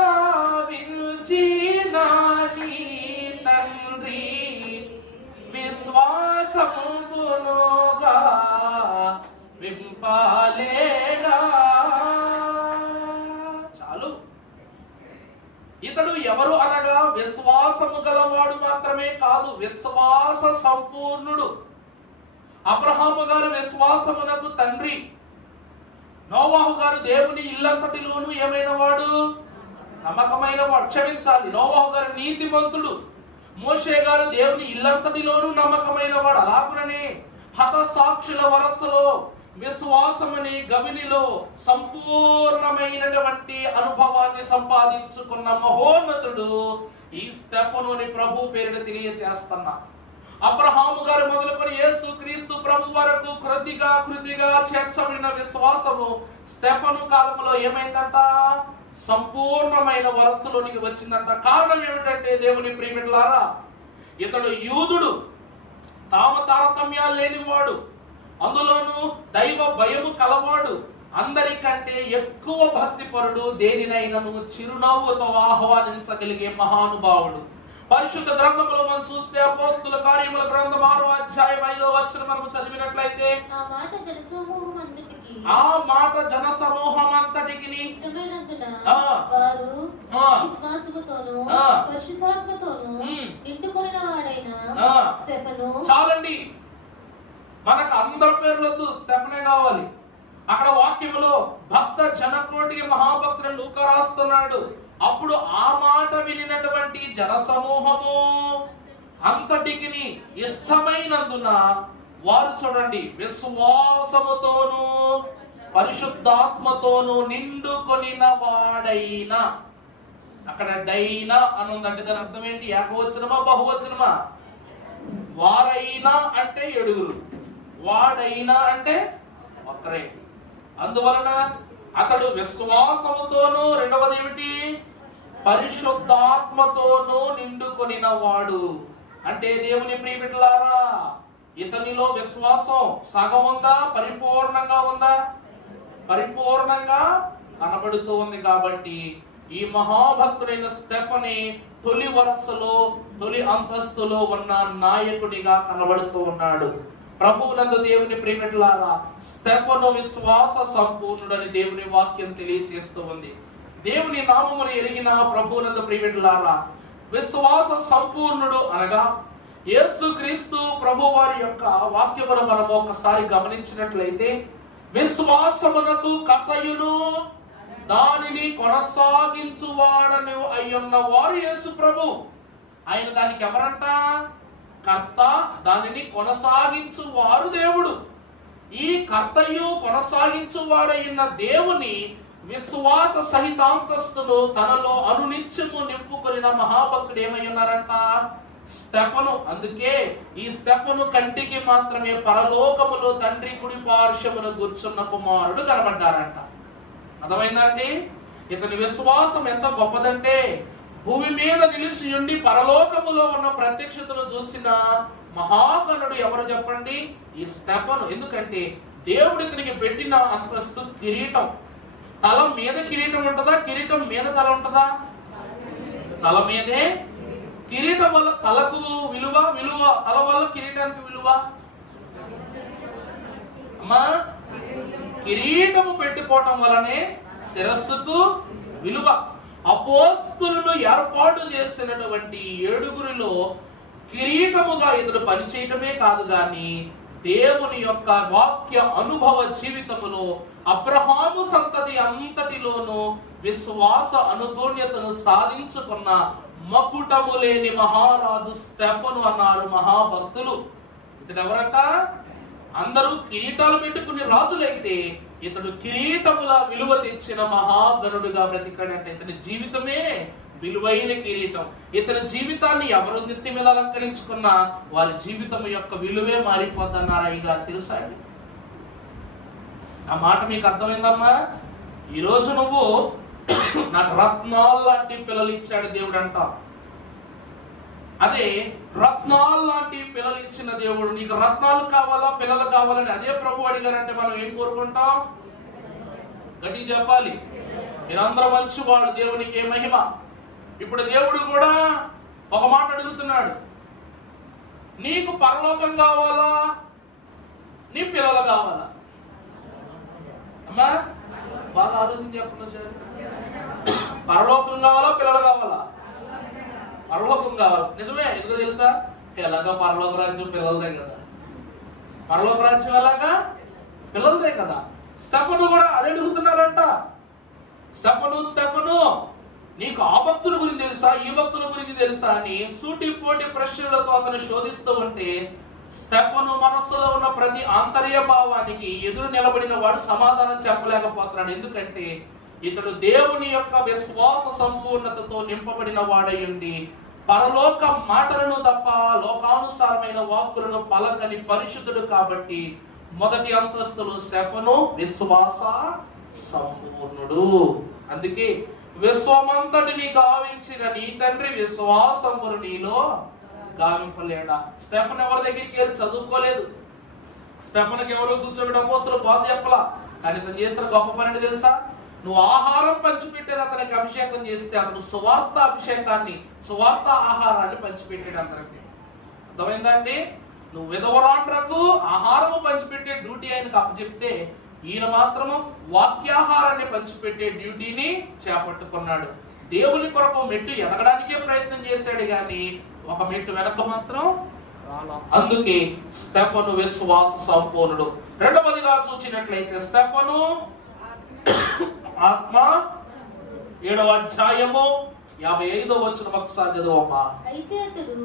విల్చిన నీ తండ్రి విశ్వాసముగా వింపాలేడా. చాలు. ఇతడు ఎవరు అనగా విశ్వాసము గలవాడు మాత్రమే కాదు, విశ్వాస సంపూర్ణుడు. అబ్రహాము గారు విశ్వాసమునకు తండ్రి. నోవాహు గారు దేవుని ఇల్లంతటిలోనూ ఏమైన వాడు? నమ్మకమైన వాడు. క్షమించాలి, నోవాహు గారు నీతిమంతుడు. మోషే గారు దేవుని ఇల్లంతటిలోనూ నమ్మకమైన వాడు. అలాగుననే హతసాక్షుల వరసలో విశ్వాసమనే గవినిలో సంపూర్ణమైనటువంటి అనుభవాన్ని సంపాదించుకున్న మహోన్నతుడు ఈ స్టెఫనుని ప్రభు పేరున తెలియజేస్తున్నా. అబ్రహాము గారు మొదలుకొని యేసు క్రీస్తు ప్రభు వరకు కృతిగా చేర్చబడిన విశ్వాసము స్టెఫను కాలంలో ఏమైందంట? సంపూర్ణమైన వరసలోనికి వచ్చిందంట. కారణం ఏమిటంటే దేవుని ప్రియమిటులారా, ఇతడు యూదుడు, తారతమ్యాలు లేనివాడు, అందులోనూ దైవ భయము కలవాడు, అందరికంటే ఎక్కువ భక్తిపరుడు, దేనినైనను చిరునవ్వుతో ఆహ్వానించగలిగే మహానుభావుడు. పరిశుద్ధ గ్రంథములో మనం చూస్తే అపోస్తుల కార్యముల గ్రంథం 6వ అధ్యాయం 5వ వచనం మనము చదివినట్లయితే, ఆ మాట జన సమూహం అంతటికి ఇష్టమైనందున వారు విశ్వాసముతోను పరిశుద్ధాత్మతోను నిండుకొనిన వాడైన స్టెఫను. చాలండి, మనకు అందరి పేర్లొద్దు, స్టెఫనే కావాలి. అక్కడ వాక్యములో భక్త జనకోటికి మహాభక్తుడు లూకా రాస్తున్నాడు. అప్పుడు ఆ మాట వినినటువంటి జన సమూహము అంతటికి ఇష్టమైనందున వారు చూడండి విశ్వాసముతోను పరిశుద్ధాత్మతోను నిండుకొనిన వాడైన. అక్కడ డైనా అని ఉందంటే దాని అర్థం ఏంటి? ఏకవచనమా బహువచనమా? వారైనా అంటే 7, వాడైనా అంటే ఒక్కరే. అందువలన అతడు విశ్వాసముతోను, రెండవది ఏమిటి? పరిశుద్ధాత్మతోను నిండుకొనిన వాడు. అంటే దేవుని ప్రియబిడ్డలారా, ఇతనిలో విశ్వాసం సగం ఉందా, పరిపూర్ణంగా ఉందా? పరిపూర్ణంగా కనబడుతూ ఉంది. కాబట్టి ఈ మహాభక్తుడైన స్టెఫనీ తొలి వరసలో, తొలి అంతస్తులో ఉన్న నాయకుడిగా కనబడుతూ ఉన్నాడు. ప్రభువునందు దేవుని ప్రియబిడ్డలారా, స్టెఫను విశ్వాస సంపూర్ణుడని దేవుని వాక్యం తెలియజేస్తూ ఉంది. దేవుని నామమును ఎరిగిన ప్రభువునందు ప్రియబిడ్డలారా, విశ్వాస సంపూర్ణుడు అనగా యేసుక్రీస్తు ప్రభు వారి యొక్క వాక్యమును మనం ఒకసారి గమనించినట్లయితే, విశ్వాసమునకు కర్తయును దానిని కొనసాగించువాడను అయ్యున్న వారు యేసు ప్రభు. ఆయన దానికి ఎవరంట? కర్త, దానిని కొనసాగించు వారు దేవుడు. ఈ కర్తయు కొనసాగించువాడైన దేవుని విశ్వాస సహితాంతస్తులు తనలో అనునిత్యము నింపుకొనిన మహాభక్తుడు ఏమై ఉన్నారంట? స్టెఫను. అందుకే ఈ స్టెఫను కంటికి మాత్రమే పరలోకములో తండ్రి కుడి పార్శ్వమున కూర్చున్న కుమారుడు కనబడ్డారంట. అర్థమైందండి? ఇతని విశ్వాసం ఎంత గొప్పదంటే, భూమి మీద నిలిచి ఉండి పరలోకములో ఉన్న ప్రత్యక్షతను చూసిన మహాగణుడు ఎవరు చెప్పండి? ఈ స్టెఫను. ఎందుకంటే దేవుడు ఇతనికి పెట్టిన అంతస్తు కిరీటం. తల మీద కిరీటం ఉంటుందా? కిరీటం మీద తల ఉంటుందా? తల మీదే. కిరీటం వల్ల తలకు విలువ, విలువ తల వల్ల కిరీటానికి విలువ. అమ్మా, కిరీటము పెట్టుకోవటం వలనే శిరస్సుకు విలువ. అపోస్తలులు ఏర్పాటు చేసినటువంటి 7గురిలో కిరీటముగా ఇతడు పనిచేయటమే కాదు గాని, దేవుని యొక్క వాక్య అనుభవ జీవితములో అబ్రహాము సంతతి అంతటిలోనూ విశ్వాస అనుగుణ్యతను సాధించుకున్న మకుటము లేని మహారాజు స్టెఫను అన్నారు మహాభక్తులు. ఇతడు ఎవరంట? అందరూ కిరీటాలు పెట్టుకుని రాజులైతే ఇతడు కిరీటముల విలువ తెచ్చిన మహాగణుడుగా బ్రతికాడంటే ఇతని జీవితమే విలువైన కిరీటం. ఇతని జీవితాన్ని ఎవరు నెత్తి మీద అలంకరించుకున్నా వారి జీవితం యొక్క విలువే మారిపోద్దన్నారు అయ్యగారు. తెలుసా అండి? ఆ మాట మీకు అర్థమైందమ్మా? ఈరోజు నువ్వు నాకు రత్నాలు లాంటి పిల్లలు ఇచ్చాడు దేవుడు అంట. అదే రత్నాలు లాంటి పిల్లలు ఇచ్చిన దేవుడు, నీకు రత్నాలు కావాలా, పిల్లలు కావాలని అదే ప్రభు అడిగారంటే మనం ఏం కోరుకుంటాం? గట్టి చెప్పాలి, మీరందరూ మంచివాడు, దేవునికి ఏ మహిమ. ఇప్పుడు దేవుడు కూడా ఒక మాట అడుగుతున్నాడు, నీకు పరలోకం కావాలా, నీ పిల్లలు కావాలా? అమ్మా బాగా ఆలోచన చెప్పండి సార్. పరలోకం కావాలా, పిల్లలు కావాలా? పరలోకం కావాలి. నిజమే. ఎందుకో తెలుసా? ఎలాగా పరలోక రాజ్యం పిల్లలదే కదా. పరలోక రాజ్యం ఎలాగా? పిల్లలదే కదా. స్టెఫను కూడా అదే అడుగుతున్నారంట. స్టెఫను నీకు ఆ భక్తుల గురించి తెలుసా, ఈ భక్తుల గురించి తెలుసా అని సూటిపోటి ప్రశ్నలతో అతను శోధిస్తూ ఉంటే, స్టెఫను మనస్సులో ఉన్న ప్రతి ఆంతర్య భావానికి ఎదురు నిలబడిన వాడు సమాధానం చెప్పలేకపోతున్నాడు. ఎందుకంటే ఇతడు దేవుని యొక్క విశ్వాస సంపూర్ణతతో నింపబడిన వాడయుండి పరలోక మాటలను తప్ప లోకానుసారమైన వాక్కులను పలకని పరిశుద్ధుడు. కాబట్టి మొదటి అంతస్తులు స్టెఫను విశ్వాస సంపూర్ణుడు. అందుకే విశ్వమంతటిని గావించిన నీ తండ్రి విశ్వాసమును నీలో గావింపలేడా? స్టెఫన్ ఎవరి దగ్గరికి వెళ్ళి చదువుకోలేదు. స్టెఫన్కి ఎవరు కూర్చోబెట్టి అపోస్తలులు బోధ చెప్పలా. కానీ ఇతను చేసిన గొప్ప పని తెలుసా? నువ్వు ఆహారం పంచిపెట్టాడు, అతనికి అభిషేకం చేస్తే అతను సువార్త అభిషేకాన్ని, సువార్త ఆహారాన్ని పంచిపెట్టాడు అందరికి. అర్థమైందండి? నువ్వు విధవరాండ్రకు ఆహారము పంచిపెట్టే డ్యూటీ ఆయనకు అప్పచెప్తే, ఈయన మాత్రము వాక్యాహారాన్ని పంచిపెట్టే డ్యూటీని చేపట్టుకున్నాడు. దేవుని కొరకు మెట్టు ఎదగడానికే ప్రయత్నం చేశాడు గాని ఒక మెట్టు వెనక మాత్రం రాలా. అందుకే స్టెఫను విశ్వాస సంపూర్ణుడు. రెండవదిగా చూసినట్లయితే స్టెఫను ఆత్మ 7వ అధ్యాయము 55వ వచనం ఒకసారి చదువమ్మా. అయితే అతడు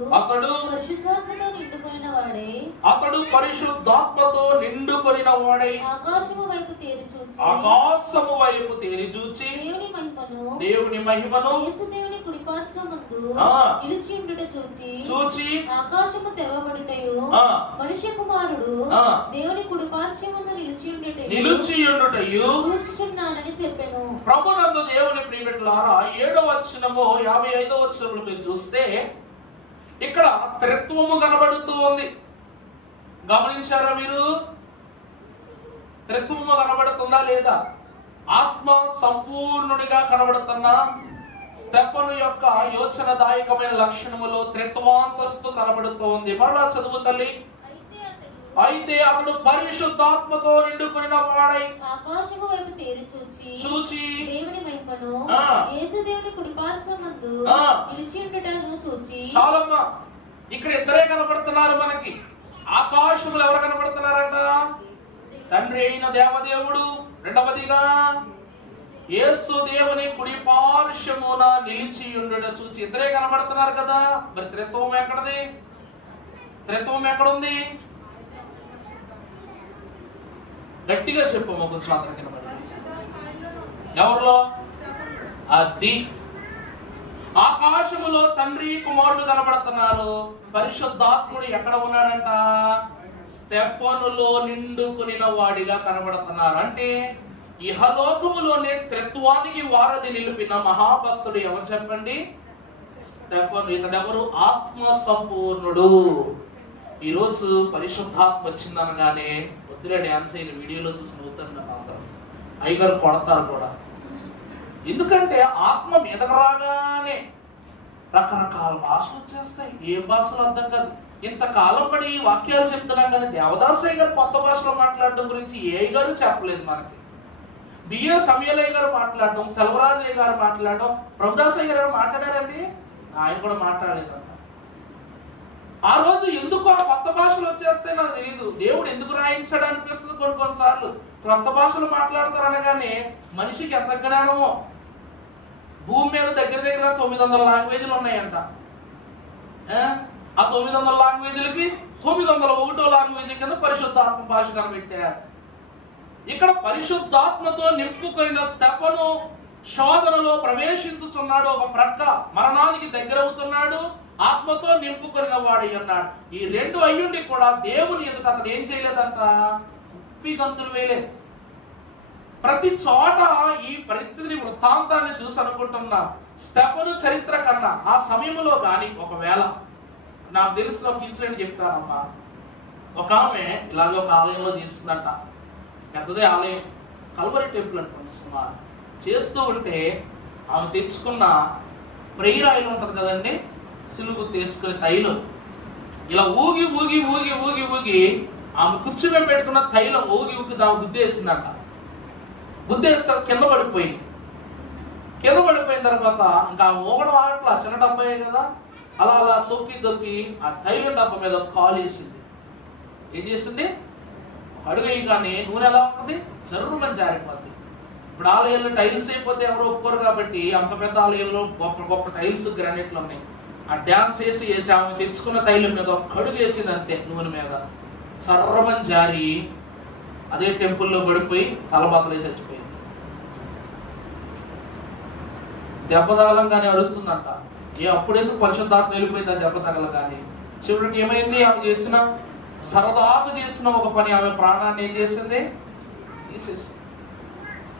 పరిశుద్ధాత్మతో నిండుకొనిన వాడై, అతడు పరిశుద్ధాత్మతో నిండుకొనిన వాడై ఆకాశము వైపు తేరి చూచి, ఆకాశము వైపు తేరి చూచి దేవుని మహిమను యేసు దేవుని కుడిపార్శ్వమందు నిలిచి ఉండుట చూచి ఆకాశము తెరవబడుటయు మనుష్య కుమారుడు దేవుని కుడిపార్శ్వమందు నిలిచి ఉండుటయు చూచుచున్నానని చెప్పెను. ప్రభునందు దేవుని ప్రియబిడ్డలారా 7వ వచనము 55వ వచనంలో మీరు చూస్తే ఇక్కడ త్రిత్వము కనబడుతూ ఉంది. గమనించారా మీరు? త్రిత్వము కనబడుతుందా లేదా? ఆత్మ సంపూర్ణుడిగా కనబడుతున్నా స్టెఫను యొక్క యోచనదాయకమైన లక్షణములో త్రిత్వాంతస్తు కనబడుతూ ఉంది. మరలా చదువు తల్లి. అయితే అతడు పరిశుద్ధాత్మతో నిండుకొనిన వాడై ఆకాశము వైపు తేరి చూచి దేవుని మహిమను యేసు దేవుని కుడిపార్శ్వమందు నిలిచి ఉండుటను చూచి. చాలమ్మా, ఇక్కడ ఇద్దరే కనబడుతున్నారు మనకి. ఆకాశములు ఎవరు కనబడుతున్నారంట? తండ్రి అయిన దేవదేవుడు. రెండవదిగా యేసు దేవుని కుడిపార్శ్వమున నిలిచి ఉండుట చూచి. ఇద్దరే కనబడుతున్నారు కదా. మరి త్రిత్వం ఎక్కడది? త్రిత్వం ఎక్కడుంది? గట్టిగా చెప్పమ్మా కొంచెం అందరికి ఎవరిలో? అది ఆకాశములో తండ్రి కుమారుడు కనబడుతున్నారు. పరిశుద్ధాత్ముడు ఎక్కడ ఉన్నాడంట? స్టెఫనులో నిండుకునిన వాడిగా కనబడుతున్నారు. అంటే ఇహలోకములోనే త్రిత్వానికి వారధి నిలిపిన మహాభక్తుడు ఎవరు చెప్పండి? స్టెఫను. ఇతడెవరు? ఆత్మ సంపూర్ణుడు. ఈరోజు పరిశుద్ధాత్మ వచ్చిందనగానే వద్దులే డ్యాన్స్ అయిన వీడియోలో చూసిన అవుతారు అందరూ అయ్యగారు కొడతారు కూడా. ఎందుకంటే ఆత్మ మీదకు రాగానే రకరకాల భాషలు వచ్చేస్తాయి. ఏ భాషలు అర్థం కాదు. ఇంతకాలం పడి ఈ వాక్యాలు చెప్తున్నాం కానీ దేవదాసయ్య గారు కొత్త భాషలో మాట్లాడడం గురించి ఏ గారు చెప్పలేదు మనకి. బిఏ సమయలయ్య గారు మాట్లాడటం, సెల్వరాజయ్య గారు మాట్లాడటం, ప్రభుదాసయ్య గారు మాట్లాడారండి. ఆయన కూడా మాట్లాడలేదంట. ఆ రోజు ఎందుకు ఆ కొత్త భాషలు వచ్చేస్తే నాకు తెలియదు. దేవుడు ఎందుకు రాయించాడు అనిపిస్తుంది కొన్నిసార్లు. కొత్త భాషలు మాట్లాడతారు అనగానే మనిషికి ఎంత జ్ఞానమో. భూమి మీద దగ్గర 900 లాంగ్వేజ్లు ఉన్నాయంట. ఆ 900 లాంగ్వేజ్లకి 901వ లాంగ్వేజ్ కింద పరిశుద్ధాత్మ భాష కనిపెట్టారు. ఇక్కడ పరిశుద్ధాత్మతో నింపుకొనిన స్టెఫను శోధనలో ప్రవేశించుచున్నాడు. ఒక ప్రక్క మరణానికి దగ్గర అవుతున్నాడు. ఆత్మతో నింపుకొనిన వాడై ఉన్నాడు. ఈ రెండు అయ్యుండి కూడా దేవుని ఎదుట అతను ఏం చేయలేదంట? కుప్పి గంతులు వేయలేదు. ప్రతి చోట ఈ పరిస్థితిని వృత్తాంతాన్ని చూసి అనుకుంటున్నా స్టెఫను చరిత్ర కన్నా ఆ సమయంలో కానీ ఒకవేళ నాకు తెలిసిన ఒక ఇన్సిడెంట్ చెప్తానమ్మా. ఒక ఆమె ఇలాగే ఒక ఆలయంలో చేస్తుందంట. పెద్దదే ఆలయం, కల్వరి టెంపుల్ అనుకోండి. సుమారు చేస్తూ ఉంటే ఆమె తెచ్చుకున్న ప్రేయర్ ఆయిల్ ఉంటది కదండి, సిలుగు తీసుకుని తైలం ఇలా ఊగి ఊగి ఊగి ఊగి ఊగి ఆమె కుర్చీ మీద పెట్టుకున్న తైలం ఊగి ఊగి దాని గుద్దేసిందంట. గుద్దేస్తే కింద పడిపోయింది. కింద పడిపోయిన తర్వాత ఇంకా ఊగడం ఆటలా, చిన్న డబ్బాయే కదా, అలా అలా తొక్కి తొక్కి ఆ తైలం డబ్బా మీద కాలు వేసింది. ఏం చేసింది? అడుగు కానీ నూనె ఎలా ఉంటుంది? జర్రుమని జారిపోద్ది. ఇప్పుడు ఆలయాల్లో టైల్స్ అయిపోతే ఎవరు ఒప్పుకోరు కాబట్టి అంత పెద్ద ఆలయాల్లో గొప్ప గొప్ప టైల్స్ గ్రానైట్లు ఉన్నాయి. ఆ డ్యాన్స్ వేసి ఆమె తెచ్చుకున్న తైలం మీద కడుగు వేసింది అంతే, నూనె మీద సర్రమని జారి అదే టెంపుల్లో పడిపోయి తలబద్దలేసి చచ్చిపోయింది. దెబ్బ తగలంగానే అడుగుతుందంట, అప్పుడెందుకు పరిశుద్ధాత్మ వెళ్ళిపోయింది ఆ దెబ్బ తగలగానే. చివరికి ఏమైంది? ఆమె చేసిన సరదాగా చేసిన ఒక పని ఆమె ప్రాణాన్ని ఏం చేసింది? తీసేసింది.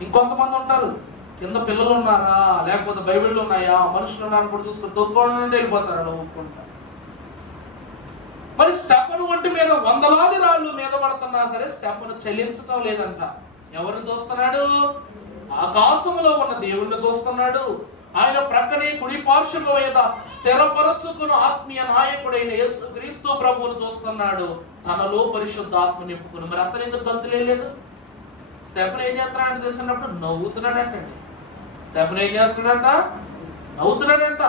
ఇంకొంతమంది ఉంటారు, కింద పిల్లలు ఉన్నారా లేకపోతే బైబిళ్ళు ఉన్నాయా మనుషులు ఉన్నారని కూడా చూసుకొని తొక్కోండి వెళ్ళిపోతారు అలా ఊపుకుంటా. మరి స్టెఫను ఒంటి మీద వందలాది రాళ్ళు మీద పడుతున్నా సరే స్టెఫను చెల్లించటం లేదంట. ఎవరిని చూస్తున్నాడు? ఆకాశంలో ఉన్న దేవుణ్ణి చూస్తున్నాడు. ఆయన ప్రక్కనే కుడి పార్శ్వము మీద స్థిరపరచుకున్న ఆత్మీయ నాయకుడైన యేసుక్రీస్తు ప్రభువును చూస్తున్నాడు. తనలో పరిశుద్ధాత్మ నింపుకుని. మరి అతను ఎందుకు గంతులేదు? స్టెఫన్ ఏం చేస్తున్నాడంటే తెలిసినప్పుడు నవ్వుతున్నాడంటండి. స్టెఫన్ ఏం చేస్తున్నాడంట? నవ్వుతున్నాడంట.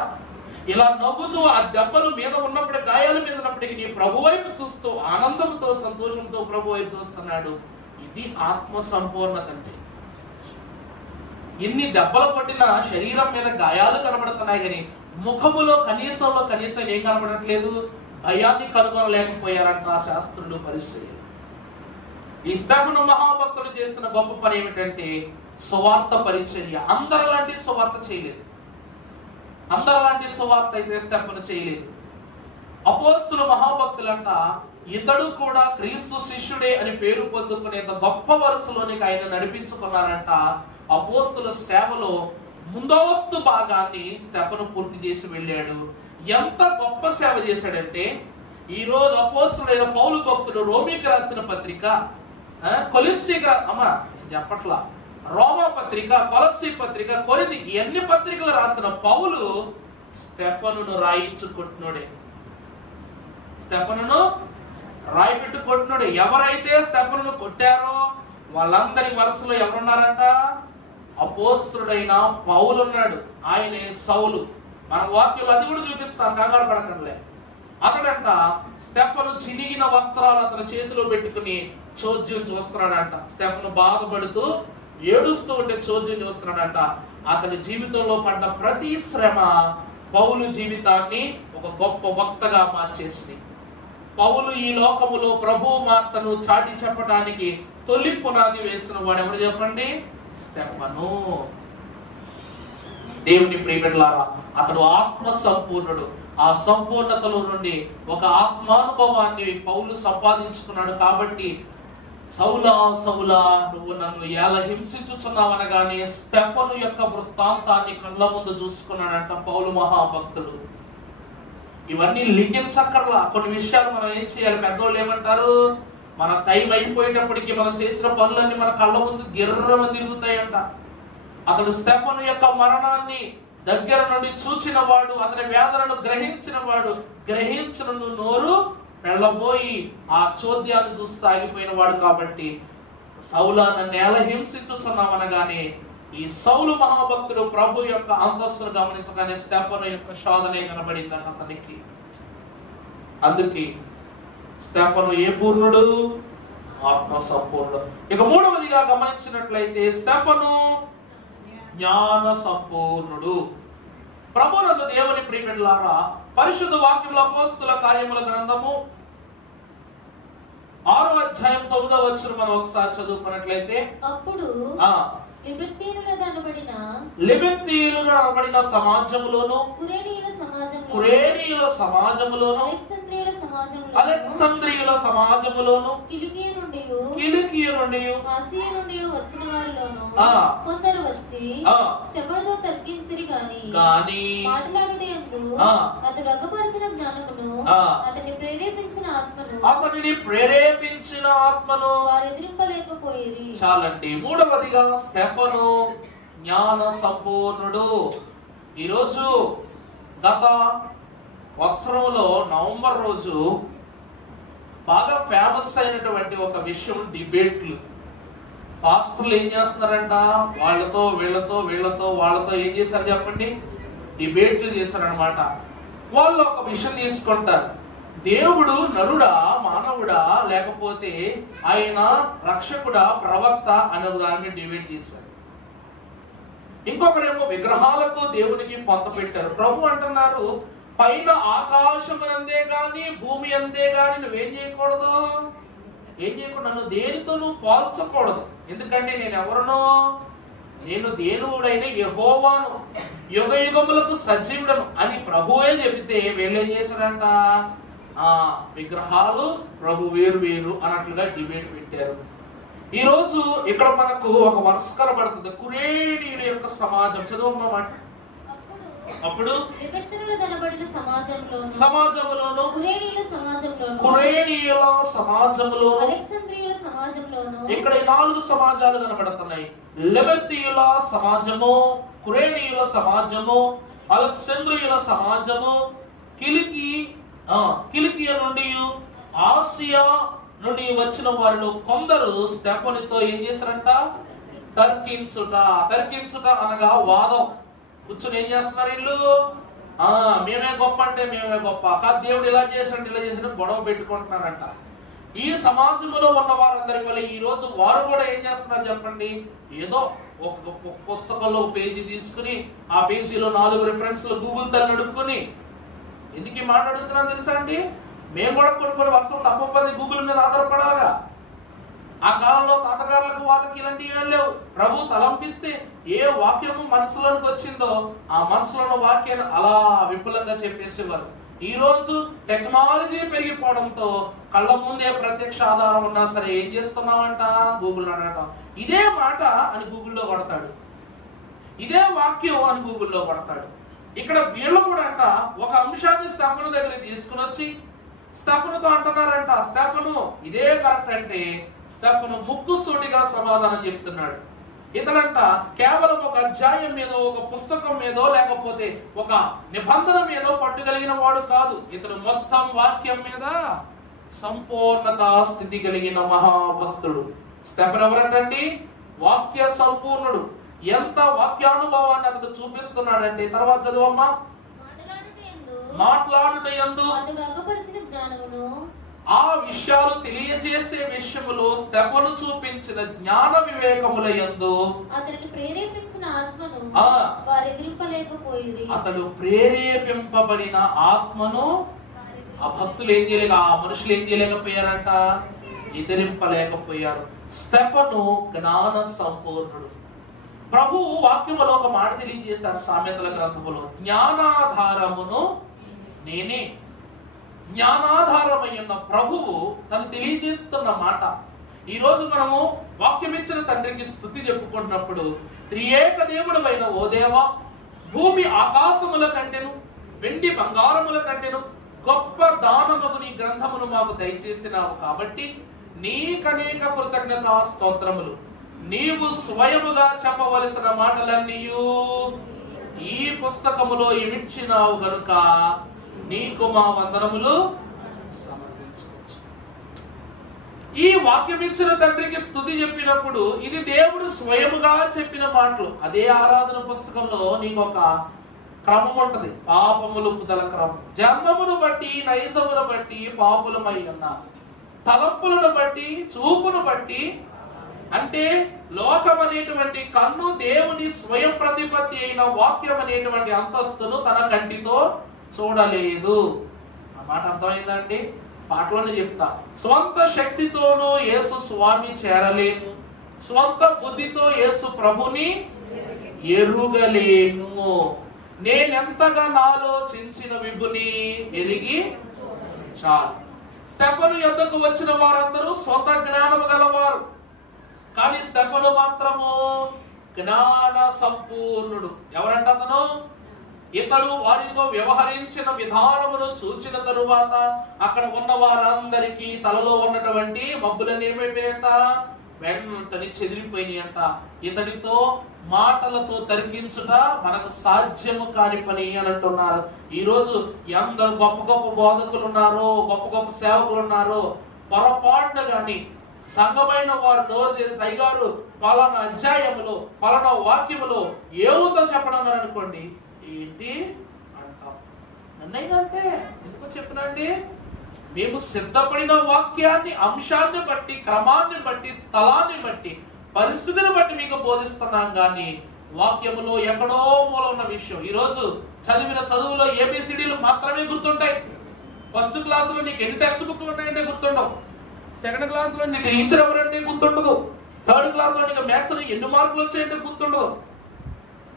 ఇలా నవ్వుతూ ఆ దెబ్బలు మీద ఉన్నప్పుడు, గాయాల మీద ఉన్నప్పటికీ నీ ప్రభు వైపు చూస్తూ ఆనందంతో సంతోషంతో ప్రభు వైపు చూస్తున్నాడు. ఇది ఆత్మ సంపూర్ణత అంటే. ఇన్ని దెబ్బలు కొట్టిన శరీరం మీద గాయాలు కనబడుతున్నాయి కానీ ముఖములో కనీసం ఏం కనబడట్లేదు? భయాన్ని కనుగొనలేకపోయారంట ఆ శాస్త్రులు, పరిసయ్యులు. ఈ స్టెఫను మహాభక్తులు చేసిన గొప్ప పని ఏమిటంటే సువార్త పరిచర్య. అందరిలాంటి సువార్త చేయలేదు. అందరిలాంటి సువార్త అయితే స్టెఫను చేయలేదు. అపోస్తులు మహాభక్తులంట ఇతడు కూడా క్రీస్తు శిష్యుడే అని పేరు పొందుకునేంత గొప్ప వరుసలోనికి ఆయన నడిపించుకున్నారంట. అపోస్తుల సేవలో ముందస్తు భాగాన్ని స్టెఫను పూర్తి చేసి వెళ్ళాడు. ఎంత గొప్ప సేవ చేశాడంటే ఈ రోజు అపోస్తుడైన పౌలు భక్తుడు రోమీకి రాసిన పత్రిక, కొలస్సీకి చెప్పట్లా, రోమా పత్రిక, కొలస్సీ పత్రిక, కొరింథీ, ఎన్ని పత్రికలు రాసిన పౌలు స్టెఫనును రాయించుకుంటున్నాడే. స్టెఫనును రాయిపెట్టు కొట్టినాడు. ఎవరైతే స్టెఫనును కొట్టారో వాళ్ళందరి వరుసలో ఎవరున్నారంట? అపోస్తుడైన పౌలు ఉన్నాడు. ఆయనే సౌలు. మన వాక్యంలో అది కూడా చూపిస్తాను, కంగారు పడకండిలే. అతడంట స్టెఫను చినిగిన వస్త్రాలు అతని చేతిలో పెట్టుకుని చోద్యం చూస్తున్నాడంట. స్టెఫను బాధపడుతూ ఏడుస్తూ ఉంటే చోద్యం చూస్తున్నాడంట. అతని జీవితంలో పడ్డ ప్రతి శ్రమ పౌలు జీవితాన్ని ఒక గొప్ప వక్తగా మార్చేసింది. పౌలు ఈ లోకములో ప్రభు మాటను చాటి చెప్పడానికి తొలి పునాది వేసిన వాడు ఎవరు చెప్పండి? స్టెఫను. దేవుని ప్రియబిడ్డలారా, అతడు ఆత్మ సంపూర్ణుడు. ఆ సంపూర్ణతలో నుండి ఒక ఆత్మానుభవాన్ని పౌలు సంపాదించుకున్నాడు. కాబట్టి సౌలా సౌలా నువ్వు నన్ను ఎలా హింసించుచున్నావనగానే స్టెఫను యొక్క వృత్తాంతాన్ని కళ్ళ ముందు చూసుకున్నాడంట పౌలు మహాభక్తుడు. ఇవన్నీ లిఖించక్కర్లా. కొన్ని విషయాలు మనం ఏం చేయాలి? పెద్దోళ్ళు ఏమంటారు? మన టైం అయిపోయేటప్పటికి మనం చేసిన పనులన్నీ మన కళ్ళ ముందు గిర్రమని తిరుగుతాయంట. అతడు స్టెఫను యొక్క మరణాన్ని దగ్గర నుండి చూచిన వాడు, అతని వేదనను గ్రహించిన వాడు, గ్రహించిన నోరు వెళ్ళబోయి ఆ చోద్యాన్ని చూస్తూ ఆగిపోయిన వాడు. కాబట్టి సౌలా నన్ను ఎలా హింసించుచున్నామనగానే ఈ సౌలు మహాభక్తుడు ప్రభు యొక్క అంతస్తును గమనించగానే స్టెఫను యొక్క శోధనే కనబడింది అతనికి. అందుకే స్టెఫను ఏ పూర్ణుడు? ఆత్మ సంపూర్ణుడు. ఇక మూడవదిగా గమనించినట్లయితే స్టెఫను జ్ఞాన సంపూర్ణుడు. ప్రభునందు దేవుని ప్రియబిడ్డలారా, పరిశుద్ధ వాక్యంలో అపోస్తలుల కార్యముల గ్రంథము 6వ అధ్యాయం 9వ వచనం మనం ఒకసారి చదువుకున్నట్లయితే, అప్పుడు లిబెర్తీయులు అనబడిన సమాజములోను, కురేనీయుల సమాజములోను, అలెగ్జాంద్రియుల సమాజములోను, కిలికియ నుండి వచ్చిన వారిలోను కొందరు వచ్చి స్టెఫనుతో తర్కించిరి గాని మాట్లాడుటయందు అతడు అగపరిచిన జ్ఞానమును అతన్ని ప్రేరేపించిన ఆత్మను వారు ఎదిరింపలేకపోయిరి. చాలండి. మూడవదిగా స్టెఫను జ్ఞాన సంపూర్ణుడు. ఈరోజు గత సంవత్సరంలో నవంబర్ రోజు బాగా ఫేమస్ అయినటువంటి ఒక విషయం డిబేట్లు. పాస్టర్లు ఏం చేస్తున్నారంట? వాళ్ళతో వాళ్ళతో ఏం చేశారు చెప్పండి? డిబేట్లు చేశారనమాట. వాళ్ళు ఒక విషయం తీసుకుంటారు. దేవుడు నరుడా, మానవుడా, లేకపోతే ఆయన రక్షకుడా, ప్రవక్త అనే దాన్ని డిబేట్ చేశారు. ఇంకొకరేమో విగ్రహాలకు దేవునికి పొంత పెట్టారు. ప్రభు అంటున్నారు, పైన ఆకాశమునందే గాని భూమి అందే గాని నువ్వేం చేయకూడదు, నన్ను దేనితో నువ్వు పోల్చకూడదు. ఎందుకంటే నేను ఎవరునో? నేను దేవుడైన యెహోవాను, యుగ యుగములకు సజీవుడను అని ప్రభువే చెబితే వీళ్ళేం చేశారంట? విగ్రహాలు ప్రభు వేరు వేరు అన్నట్లుగా డిబేట్ పెట్టారు. ఈ రోజు ఇక్కడ మనకు ఒక వరుస కనబడుతుంది. కురేనీయుల యొక్క సమాజం. చదువు మాట. అప్పుడు సమాజంలోను కురేనీయుల సమాజంలోను ఇక్కడ 4 సమాజాలు కనబడుతున్నాయి. లెబెతీయుల సమాజము, కురేనీయుల సమాజము, అలెగ్జాంద్రియుల సమాజము, కిలికియ నుండి ఆసియా నుండి వచ్చిన వారిలో కొందరు స్టెఫనుతో ఏం చేశారంట? తర్కించుట అనగా వాదం. కూర్చొని ఏం చేస్తున్నారు వీళ్ళు? మేమే గొప్ప అంటే మేమే గొప్ప, కాదు దేవుడు ఇలా చేసినట్టు గొడవ పెట్టుకుంటున్నారంట. ఈ సమాజంలో ఉన్న వారందరి వల్ల ఈ రోజు వారు కూడా ఏం చేస్తున్నారు చెప్పండి? ఏదో ఒక పుస్తకంలో ఒక పేజీ తీసుకుని ఆ పేజీలో 4 రిఫరెన్స్లు గూగుల్ తల్లి అడుక్కుని, ఎందుకు మాట్లాడుతున్నాను తెలుసా అండి? మేము కూడా కొన్ని వర్షాలు తప్పని గూగుల్ మీద ఆధారపడాలిగా. ఆ కాలంలో తాతగారులకు వాళ్ళకి ఇలాంటివి ఏం లేవు. ప్రభు తలంపిస్తే ఏ వాక్యము మనసులోనికి వచ్చిందో ఆ మనసులో వాక్యాన్ని అలా విపులంగా చెప్పేసేవారు. ఈ రోజు టెక్నాలజీ పెరిగిపోవడంతో కళ్ళ ముందే ప్రత్యక్ష ఆధారం ఉన్నా సరే ఏం చేస్తున్నామంట? గూగుల్ అడగటం. ఇదే మాట అని గూగుల్లో కొడతాడు, ఇదే వాక్యం అని గూగుల్లో కొడతాడు. ఇక్కడ వీళ్ళు కూడా అంట ఒక అంశాన్ని స్టెఫను దగ్గరికి తీసుకుని వచ్చి స్టెఫనుతో అంటున్నారంట, స్టెఫను ఇదే కరెక్ట్ అంటే స్టెఫను ముక్కుసూటిగా సమాధానం చెప్తున్నాడు. ఇతడంట కేవలం ఒక అధ్యాయం మీదో, ఒక పుస్తకం మీదో, లేకపోతే ఒక నిబంధన మీదో పట్టుగలిగిన వాడు కాదు. ఇతడు మొత్తం వాక్యం మీద సంపూర్ణత స్థితి కలిగిన మహాభక్తుడు. స్టెఫన్ ఎవరంటండి? వాక్య సంపూర్ణుడు. ఎంత వాక్యానుభవాన్ని అతడు చూపిస్తున్నాడంటే, తర్వాత చదువమ్మా. మాట్లాడుటయందు ఆ విషయాలు తెలియజేసే విషయములో స్టెఫను చూపించిన జ్ఞాన వివేకములయందు అతడు ప్రేరేపించిన ఆత్మను అతడు ప్రేరేపింపబడిన ఆత్మను ఆ భక్తులు ఏం చేయలేక, ఆ మనుషులు ఏం చేయలేకపోయారంట? ఎదిరింపలేకపోయారు. స్టెఫను జ్ఞాన సంపూర్ణుడు. ప్రభు వాక్యములో ఒక మాట తెలియజేశారు సామెతల గ్రంథములో, జ్ఞానాధారమును నేనే. జ్ఞానాధారమైన ప్రభువు తను తెలియజేస్తున్న మాట. ఈ రోజు మనము వాక్యం ఇచ్చిన తండ్రికి స్తుతి చెప్పుకున్నప్పుడు, త్రియేక దేవుడమైన ఓ దేవా, భూమి ఆకాశముల కంటెను వెండి బంగారముల కంటెను గొప్ప దానముగు నీ గ్రంథమును మాకు దయచేసినావు కాబట్టి నీకనేక కృతజ్ఞతా స్తోత్రములు. నీవు స్వయముగా చెప్పవలసిన మాటలన్నీ ఈ పుస్తకములో ఇమిడ్చినావు గనుక నీకు మా వందనములు సమర్పించవచ్చు. ఈ వాక్యం ఇచ్చిన తండ్రికి స్తుతి చెప్పినప్పుడు ఇది దేవుడు స్వయముగా చెప్పిన మాటలు. అదే ఆరాధన పుస్తకంలో నీకు ఒక క్రమం ఉంటది, పాపములు పుదల క్రమం. జన్మమును బట్టి నైజమును బట్టి పాపులమై ఉన్నాము, తలంపులను బట్టి చూపును బట్టి, అంటే లోకం అనేటువంటి కన్ను దేవుని స్వయం ప్రతిపత్తి అయిన వాక్యం అనేటువంటి అంతస్తును తన కంటితో చూడలేదు. ఆ మాట అర్థమైందండి? పాటలోనే చెప్తా. స్వంత శక్తితోనూ యేసు స్వామి చేరలేను, స్వంత బుద్ధితో యేసు ప్రభుని ఎరుగలేను. నేనెంతగా నాలోచించిన విభుని ఎరిగి చాలు. స్టెఫను యొద్దకు వచ్చిన వారందరూ స్వంత జ్ఞానము గలవారు, కానీ స్టెఫను మాత్రము జ్ఞాన సంపూర్ణుడు. ఎవరంట అతను? ఇతడు వారితో వ్యవహరించిన విధానమును చూచిన తరువాత అక్కడ ఉన్న వారందరికీ తలలో ఉన్నటువంటి మబ్బులన్నీ ఏమైపోయాయంట? వెంటనే చెదిరిపోయినాయంట. ఇతడితో మాటలతో తర్కించుట మనకు సాధ్యము కాని పని అని అంటున్నారు. ఈ రోజు ఎందరు గొప్ప గొప్ప బోధకులు ఉన్నారో, గొప్ప గొప్ప సేవకులు ఉన్నారో, పొరపాటున గాని సంఘమైన వారు నోరు చేసి అయ్యగారు పలానా అధ్యాయములో పలానా వాక్యములో ఏముందో చెప్పడం అనుకోండి, ఏంటి అంటాం. నన్నైనా అంటే ఎందుకో చెప్పినండి, మేము సిద్ధపడిన వాక్యాన్ని అంశాన్ని బట్టి, క్రమాన్ని బట్టి, స్థలాన్ని బట్టి, పరిస్థితిని బట్టి మీకు బోధిస్తున్నాం. కానీ వాక్యములో ఎక్కడో మూల ఉన్న విషయం ఈ రోజు చదివిన చదువులో ఏబిసిడీలు మాత్రమే గుర్తుంటాయి. ఫస్ట్ క్లాసులో నీకు ఎన్ని టెక్స్ట్ బుక్లు ఉన్నాయంటే గుర్తుండవు, సెకండ్ క్లాస్ లో నీకు టీచర్ ఎవరంటే గుర్తుండదు, థర్డ్ క్లాస్ లో నీకు మ్యాథ్స్ లో ఎన్ని మార్కులు వచ్చాయంటే గుర్తుండదు.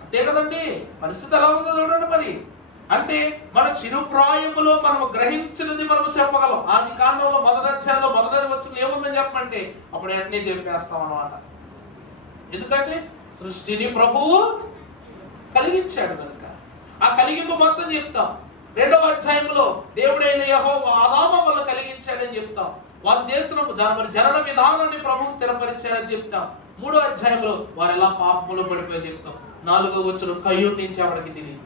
అంతే కదండి, పరిస్థితి ఎలా ఉందో చూడండి. మరి అంటే మన చిరుప్రాయములో మనం గ్రహించినది మనం చెప్పగలం. ఆది కాండంలో మొదటి అధ్యాయంలో మొదటి వచ్చిన ఏముందని చెప్పంటే అప్పుడు వెంటనే చెప్పేస్తాం అన్నమాట. ఎందుకంటే సృష్టిని ప్రభువు కలిగించాడు కనుక. ఆ కలిగింపు మొత్తం చెప్తాం. 2వ అధ్యాయంలో దేవుడైన యెహోవా ఆదాము వల్ల కలిగించాడని చెప్తాం. వారు చేసిన జనన విధానాన్ని ప్రభు స్థిరపరిచారని చెప్తాం. 3వ అధ్యాయంలో వారు ఎలా పాపములో పడిపోయి చెప్తాం. 4వ వచనం కయ్యూరు నుంచి ఎవరికి తెలియదు.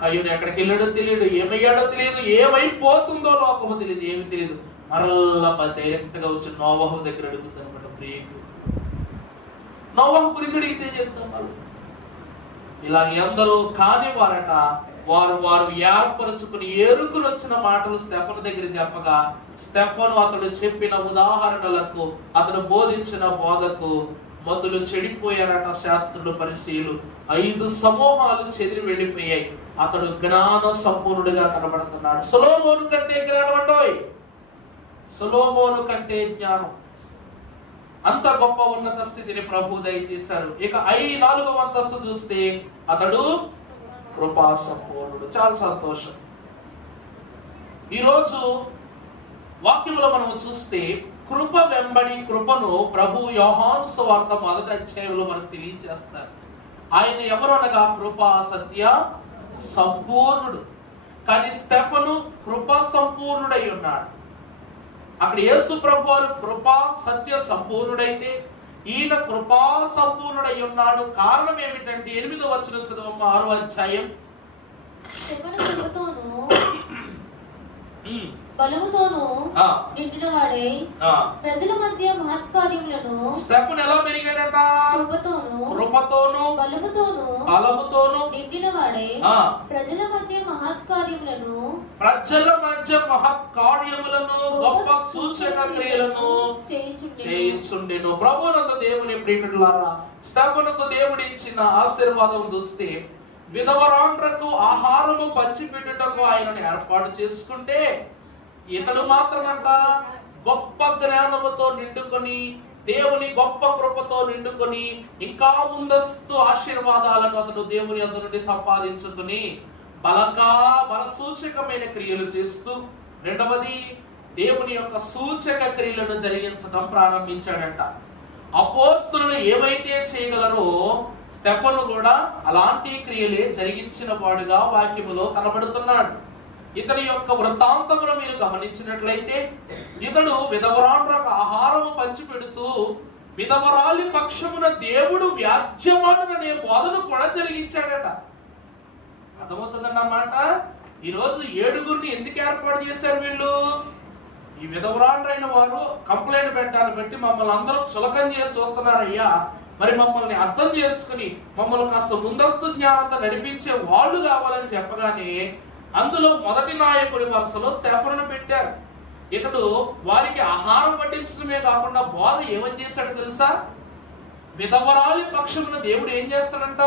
కయ్యూరు ఎక్కడికి వెళ్ళాడో తెలియదు, ఏమయ్యాడో తెలియదు, ఏమైపోతుందో లోకము తెలియదు, ఏమి తెలియదు. మరలా డైరెక్ట్ గా వచ్చి నోవహు దగ్గర అడుగుతాను అనమాట. బ్రేక్ నోవహు గురించి అడిగితే చెప్తాం. వాళ్ళు ఇలా ఎందరో కాని వారట వారు ఏర్పరచుకుని ఏరుకుని వచ్చిన మాటలు స్టెఫను దగ్గర చెప్పగా స్టెఫను అతడు చెప్పిన ఉదాహరణలకు అతను బోధించిన బోధకు మొదలు చెడిపోయారట. శాస్త్రులు పరిశీలు 5 సమూహాలు చెదిరి వెళ్ళిపోయాయి. అతడు జ్ఞాన సంపూర్ణుడిగా కనబడుతున్నాడు. సొలొమోను కంటే జ్ఞానం అంటోయ్, సొలొమోను కంటే జ్ఞానం. అంత గొప్ప ఉన్నత స్థితిని ప్రభు దయచేశారు. ఇక 4వ అంతస్తు చూస్తే అతడు కృపా సంపూర్ణుడు. చాలా సంతోషం. ఈరోజు వాక్యంలో మనం చూస్తే కృప వెంబడి కృపను ప్రభు యోహాను సువార్త 1వ అధ్యాయంలో మనకు తెలియజేస్తారు. ఆయన ఎవరు అనగా కృపా సత్య సంపూర్ణుడు. కానీ స్టెఫను కృపా సంపూర్ణుడై ఉన్నాడు. అక్కడ యేసు ప్రభు వారు కృపా సత్య సంపూర్ణుడైతే ఈయన కృపా సంపూర్ణుడై ఉన్నాడు. కారణం ఏమిటంటే 8వ వచనం చదవమ్మ. 6వ అధ్యాయం. బలముతోను నిండిన వాడై ప్రజల మధ్య మహత్కార్యములను. స్టెఫను ఎలా పెరిగాడట? కృపతోను బలముతోను నిండిన వాడై ప్రజల మధ్య మహత్కార్యములను గొప్ప సూచక క్రియలను చేయించుండెను. ప్రభువునందు దేవుని ప్రియకులారా, స్టెఫనుకు దేవుడు ఇచ్చిన ఆశీర్వాదం చూస్తే విధవరాండ్రకు ఆహారము పంచిపెట్టుటకు ఆయనను ఏర్పాటు చేసుకుంటే ఇతడు మాత్రమంట గొప్ప జ్ఞానముతో నిండుకొని దేవుని గొప్ప కృపతో నిండుకొని ఇంకా ముందస్తు ఆశీర్వాదాలను అతడు దేవుని యొద్ద నుండి సంపాదించుకుని బల సూచకమైన క్రియలు చేస్తూ, రెండవది దేవుని యొక్క సూచక క్రియలను జరిగించడం ప్రారంభించాడంట. అపోస్తలులు ఏవైతే చేయగలరో స్టెఫను కూడా అలాంటి క్రియలే జరిగించిన వాడుగా వాక్యములో కనబడుతున్నాడు. ఇతని యొక్క వృత్తాంతమును మీరు గమనించినట్లయితే ఇతడు విధవరాండ్రకు ఆహారము పంచిపెడుతూ విధవరాలి పక్షమున దేవుడు వ్యాజ్యమాడుననే బోధను కూడా జరిగించాడట. అర్థమవుతుందన్నమాట. ఈరోజు 7గురిని ఎందుకు ఏర్పాటు చేశారు వీళ్ళు? ఈ విధవరాండ్రైన వారు కంప్లైంట్ పెట్టాలని బట్టి మమ్మల్ని అందరూ చులకం చేసి చూస్తున్నారయ్యా, మరి మమ్మల్ని అర్థం చేసుకుని మమ్మల్ని కాస్త ముందస్తు జ్ఞానంతో నడిపించే వాళ్ళు కావాలని చెప్పగానే అందులో మొదటి నాయకుడి వరుసలో స్టెఫనును పెట్టారు. ఇతడు వారికి ఆహారం పట్టించడమే కాకుండా బోధ ఏమని చేశాడు తెలుసా? విధవరాలి పక్షమున దేవుడు ఏం చేస్తాడంట?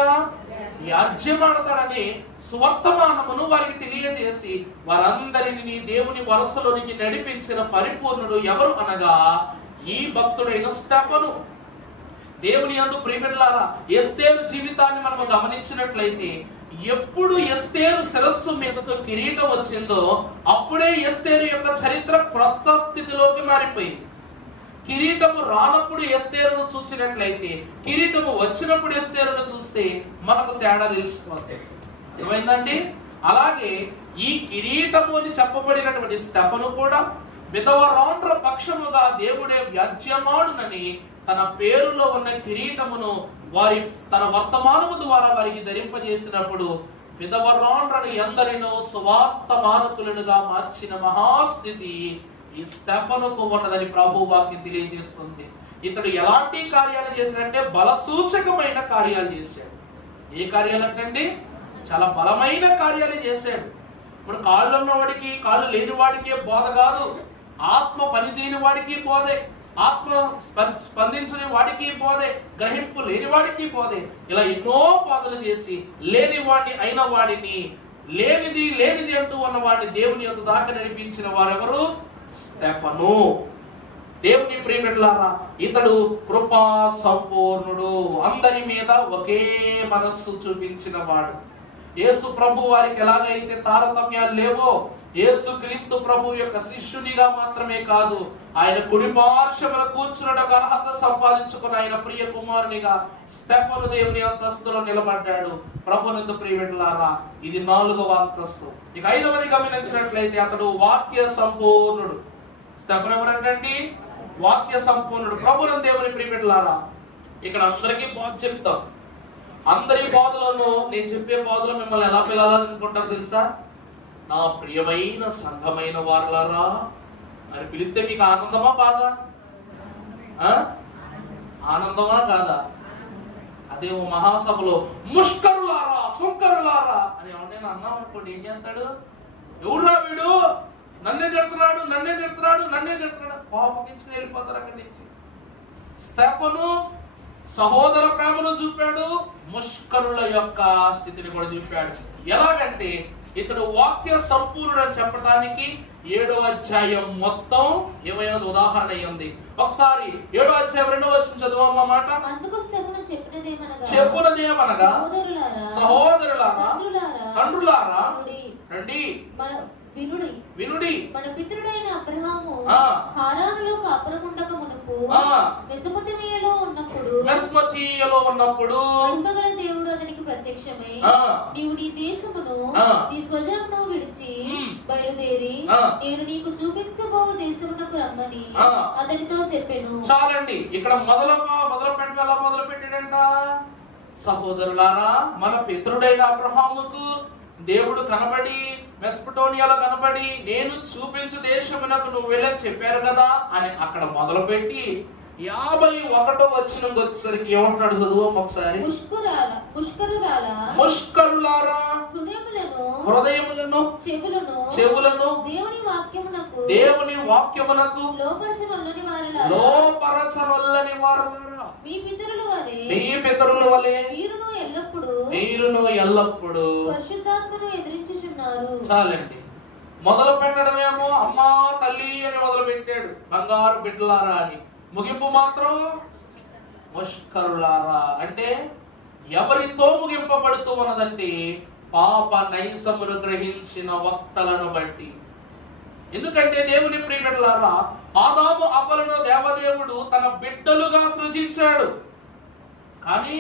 వ్యాజ్యమాడతాడని సువర్తమానమును వారికి తెలియజేసి వారందరినీ దేవుని వరుసలోనికి నడిపించిన పరిపూర్ణుడు ఎవరు అనగా ఈ భక్తుడైన స్టెఫను. దేవుని యందు ప్రియమిత్రులారా, ఎస్తేరు జీవితాన్ని మనం గమనించినట్లయితే ఎప్పుడు ఎస్తేరు శిరస్సు మీదకు కిరీటం వచ్చిందో అప్పుడే ఎస్తేరు యొక్క చరిత్ర క్రొత్త స్థితిలోకి మారిపోయింది. కిరీటము రానప్పుడు ఎస్తేరును చూసినట్లయితే కిరీటము వచ్చినప్పుడు ఎస్తేరును చూస్తే మనకు తేడా తెలిసిపోతుంది. అర్థమైందండి? అలాగే ఈ కిరీటము అని చెప్పబడినటువంటి స్టెఫను కూడా విధవరాండ్ర పక్షముగా దేవుడే వ్యాజ్యమాడునని తన పేరులో ఉన్న కిరీటమును తన వర్తమానము ద్వారా వారికి ధరింపజేసినప్పుడు విధవరాండ్రని ఎందరినో సువార్తమానకులుగా మార్చిన మహాస్థితి ఈ స్టెఫనుకు ఉన్నదని ప్రభు వాక్యం తెలియజేస్తుంది. ఇతడు ఎలాంటి కార్యాలు చేశాడంటే బలసూచకమైన కార్యాలు చేశాడు. ఏ కార్యాలు అంటే చాలా బలమైన కార్యాలు చేశాడు. ఇప్పుడు కాళ్ళు ఉన్నవాడికి కాళ్ళు లేని వాడికి బోధ కాదు, ఆత్మ పనిచేయని వాడికి బోధే, ఆత్మ స్పందించని వాడికి బోధే, గ్రహింపు లేని వాడికి బోధే. ఇలా ఎన్నో బోధలు చేసి లేని వాడిని అయిన వాడిని లేనిది అంటూ ఉన్న వాడిని దేవుని యొక్క దాకా నడిపించిన వారెవరు? స్టెఫను. దేవుని ప్రియమిత్రులారా, ఇతడు కృపా సంపూర్ణుడు, అందరి మీద ఒకే మనస్సు చూపించిన వాడు. యేసు ప్రభు వారికి ఎలాగైతే తారతమ్యాలు లేవో, యేసు క్రీస్తు ప్రభు యొక్క శిష్యునిగా మాత్రమే కాదు, ఆయన కుడి పార్శ్వమున కూర్చున్నటకు అర్హత సంపాదించుకున్న ఆయన ప్రియ కుమారునిగా స్టెఫను దేవుని అంతస్తులో నిలబడ్డాడు. ప్రభునందు ప్రియబిడ్డలారా, ఇది 4వ అంతస్తు. ఇక 5వది గమనించినట్లయితే అతడు వాక్య సంపూర్ణుడు. స్టెఫను ఎవరంటండి? వాక్య సంపూర్ణుడు. ప్రభునందు దేవుని ప్రియబిడ్డలారా, ఇక్కడ అందరికీ బోధ చెప్తాం. అందరి బోధలను, నేను చెప్పే బోధలు మిమ్మల్ని ఎలా పిలవాలనుకుంటారు తెలుసా? నా ప్రియమైన సంఘమైన వారలారా అని పిలిస్తే మీకు ఆనందమా బాధ? ఆనందమా కాదా? అదే ఓ మహాసభలో ముష్కరులారా, సుంకరులారా అని ఎవరైనా అన్నాం అనుకోండి, ఏం చేస్తాడు? ఎవడురా వీడు, నన్నే చెప్తున్నాడు, నన్నే చెప్తున్నాడు, నన్నే చెప్తున్నాడు, కోపగించుకుని వెళ్ళిపోతారు అక్కడి నుంచి. స్టెఫను సహోదర ప్రేమను చూపాడు, ముష్కరుల యొక్క స్థితిని కూడా చూపాడు. ఎలాగంటే ఇతడు వాక్య సంపూర్ణుడు అని చెప్పడానికి 7వ అధ్యాయం మొత్తం ఏమైనా ఉదాహరణ అయ్యింది. ఒకసారి 7వ అధ్యాయం 2వ వచనం చదువమ్మ మాట. చెప్పునదేమనగా, సహోదరులారా, తండ్రులారా రండి, వినుడి. మన పితరుడైన అబ్రహాము హారానులో కాపురముండక మునుపు మెసొపొతేమియాలో ఉన్నప్పుడు మహిమగల దేవుడు అతనికి ప్రత్యక్షమై, నీవు నీ దేశమును నీ స్వజనమును విడిచి బయలుదేరి నేను నీకు చూపించబోవు దేశమునకు రమ్మని అతనితో చెప్పెను. చాలండి, ఇక్కడ మొదలు పెట్టాడంట. సహోదరులారా, మన పితరుడైన అబ్రహాముకు దేవుడు కనబడి, మెస్పటోనియాలో కనబడి, నేను చూపించు దేశమునకు నువ్వు వెళ్ళని చెప్పారు కదా అని అక్కడ మొదలుపెట్టి 51వ వచనం వచ్చేసరికి ఏమంటున్నాడు? చదువు ఒకసారి. ముష్కరులారా, హృదయములను చెవులను దేవుని వాక్యమునకు లోపరచవల్లని వారులారా, మీ పితరుల వలె మీరును ఎల్లప్పుడూ పరిశుద్ధాత్మను ఎదిరించుచున్నారు. చాలండి, మొదలు పెట్టడమేమో అమ్మా తల్లి అని మొదలు పెట్టాడు, బంగారు బిడ్డలారా అని. ముగింపు మాత్రం ముష్కరులారా. అంటే ఎవరితో ముగింపబడుతూ ఉన్నదంటే పాప నైసమును గ్రహించిన వక్తలను బట్టి. ఎందుకంటే దేవుని ప్రియ బిడ్డలారా, ఆదాము అవ్వలను దేవదేవుడు తన బిడ్డలుగా సృజించాడు. కానీ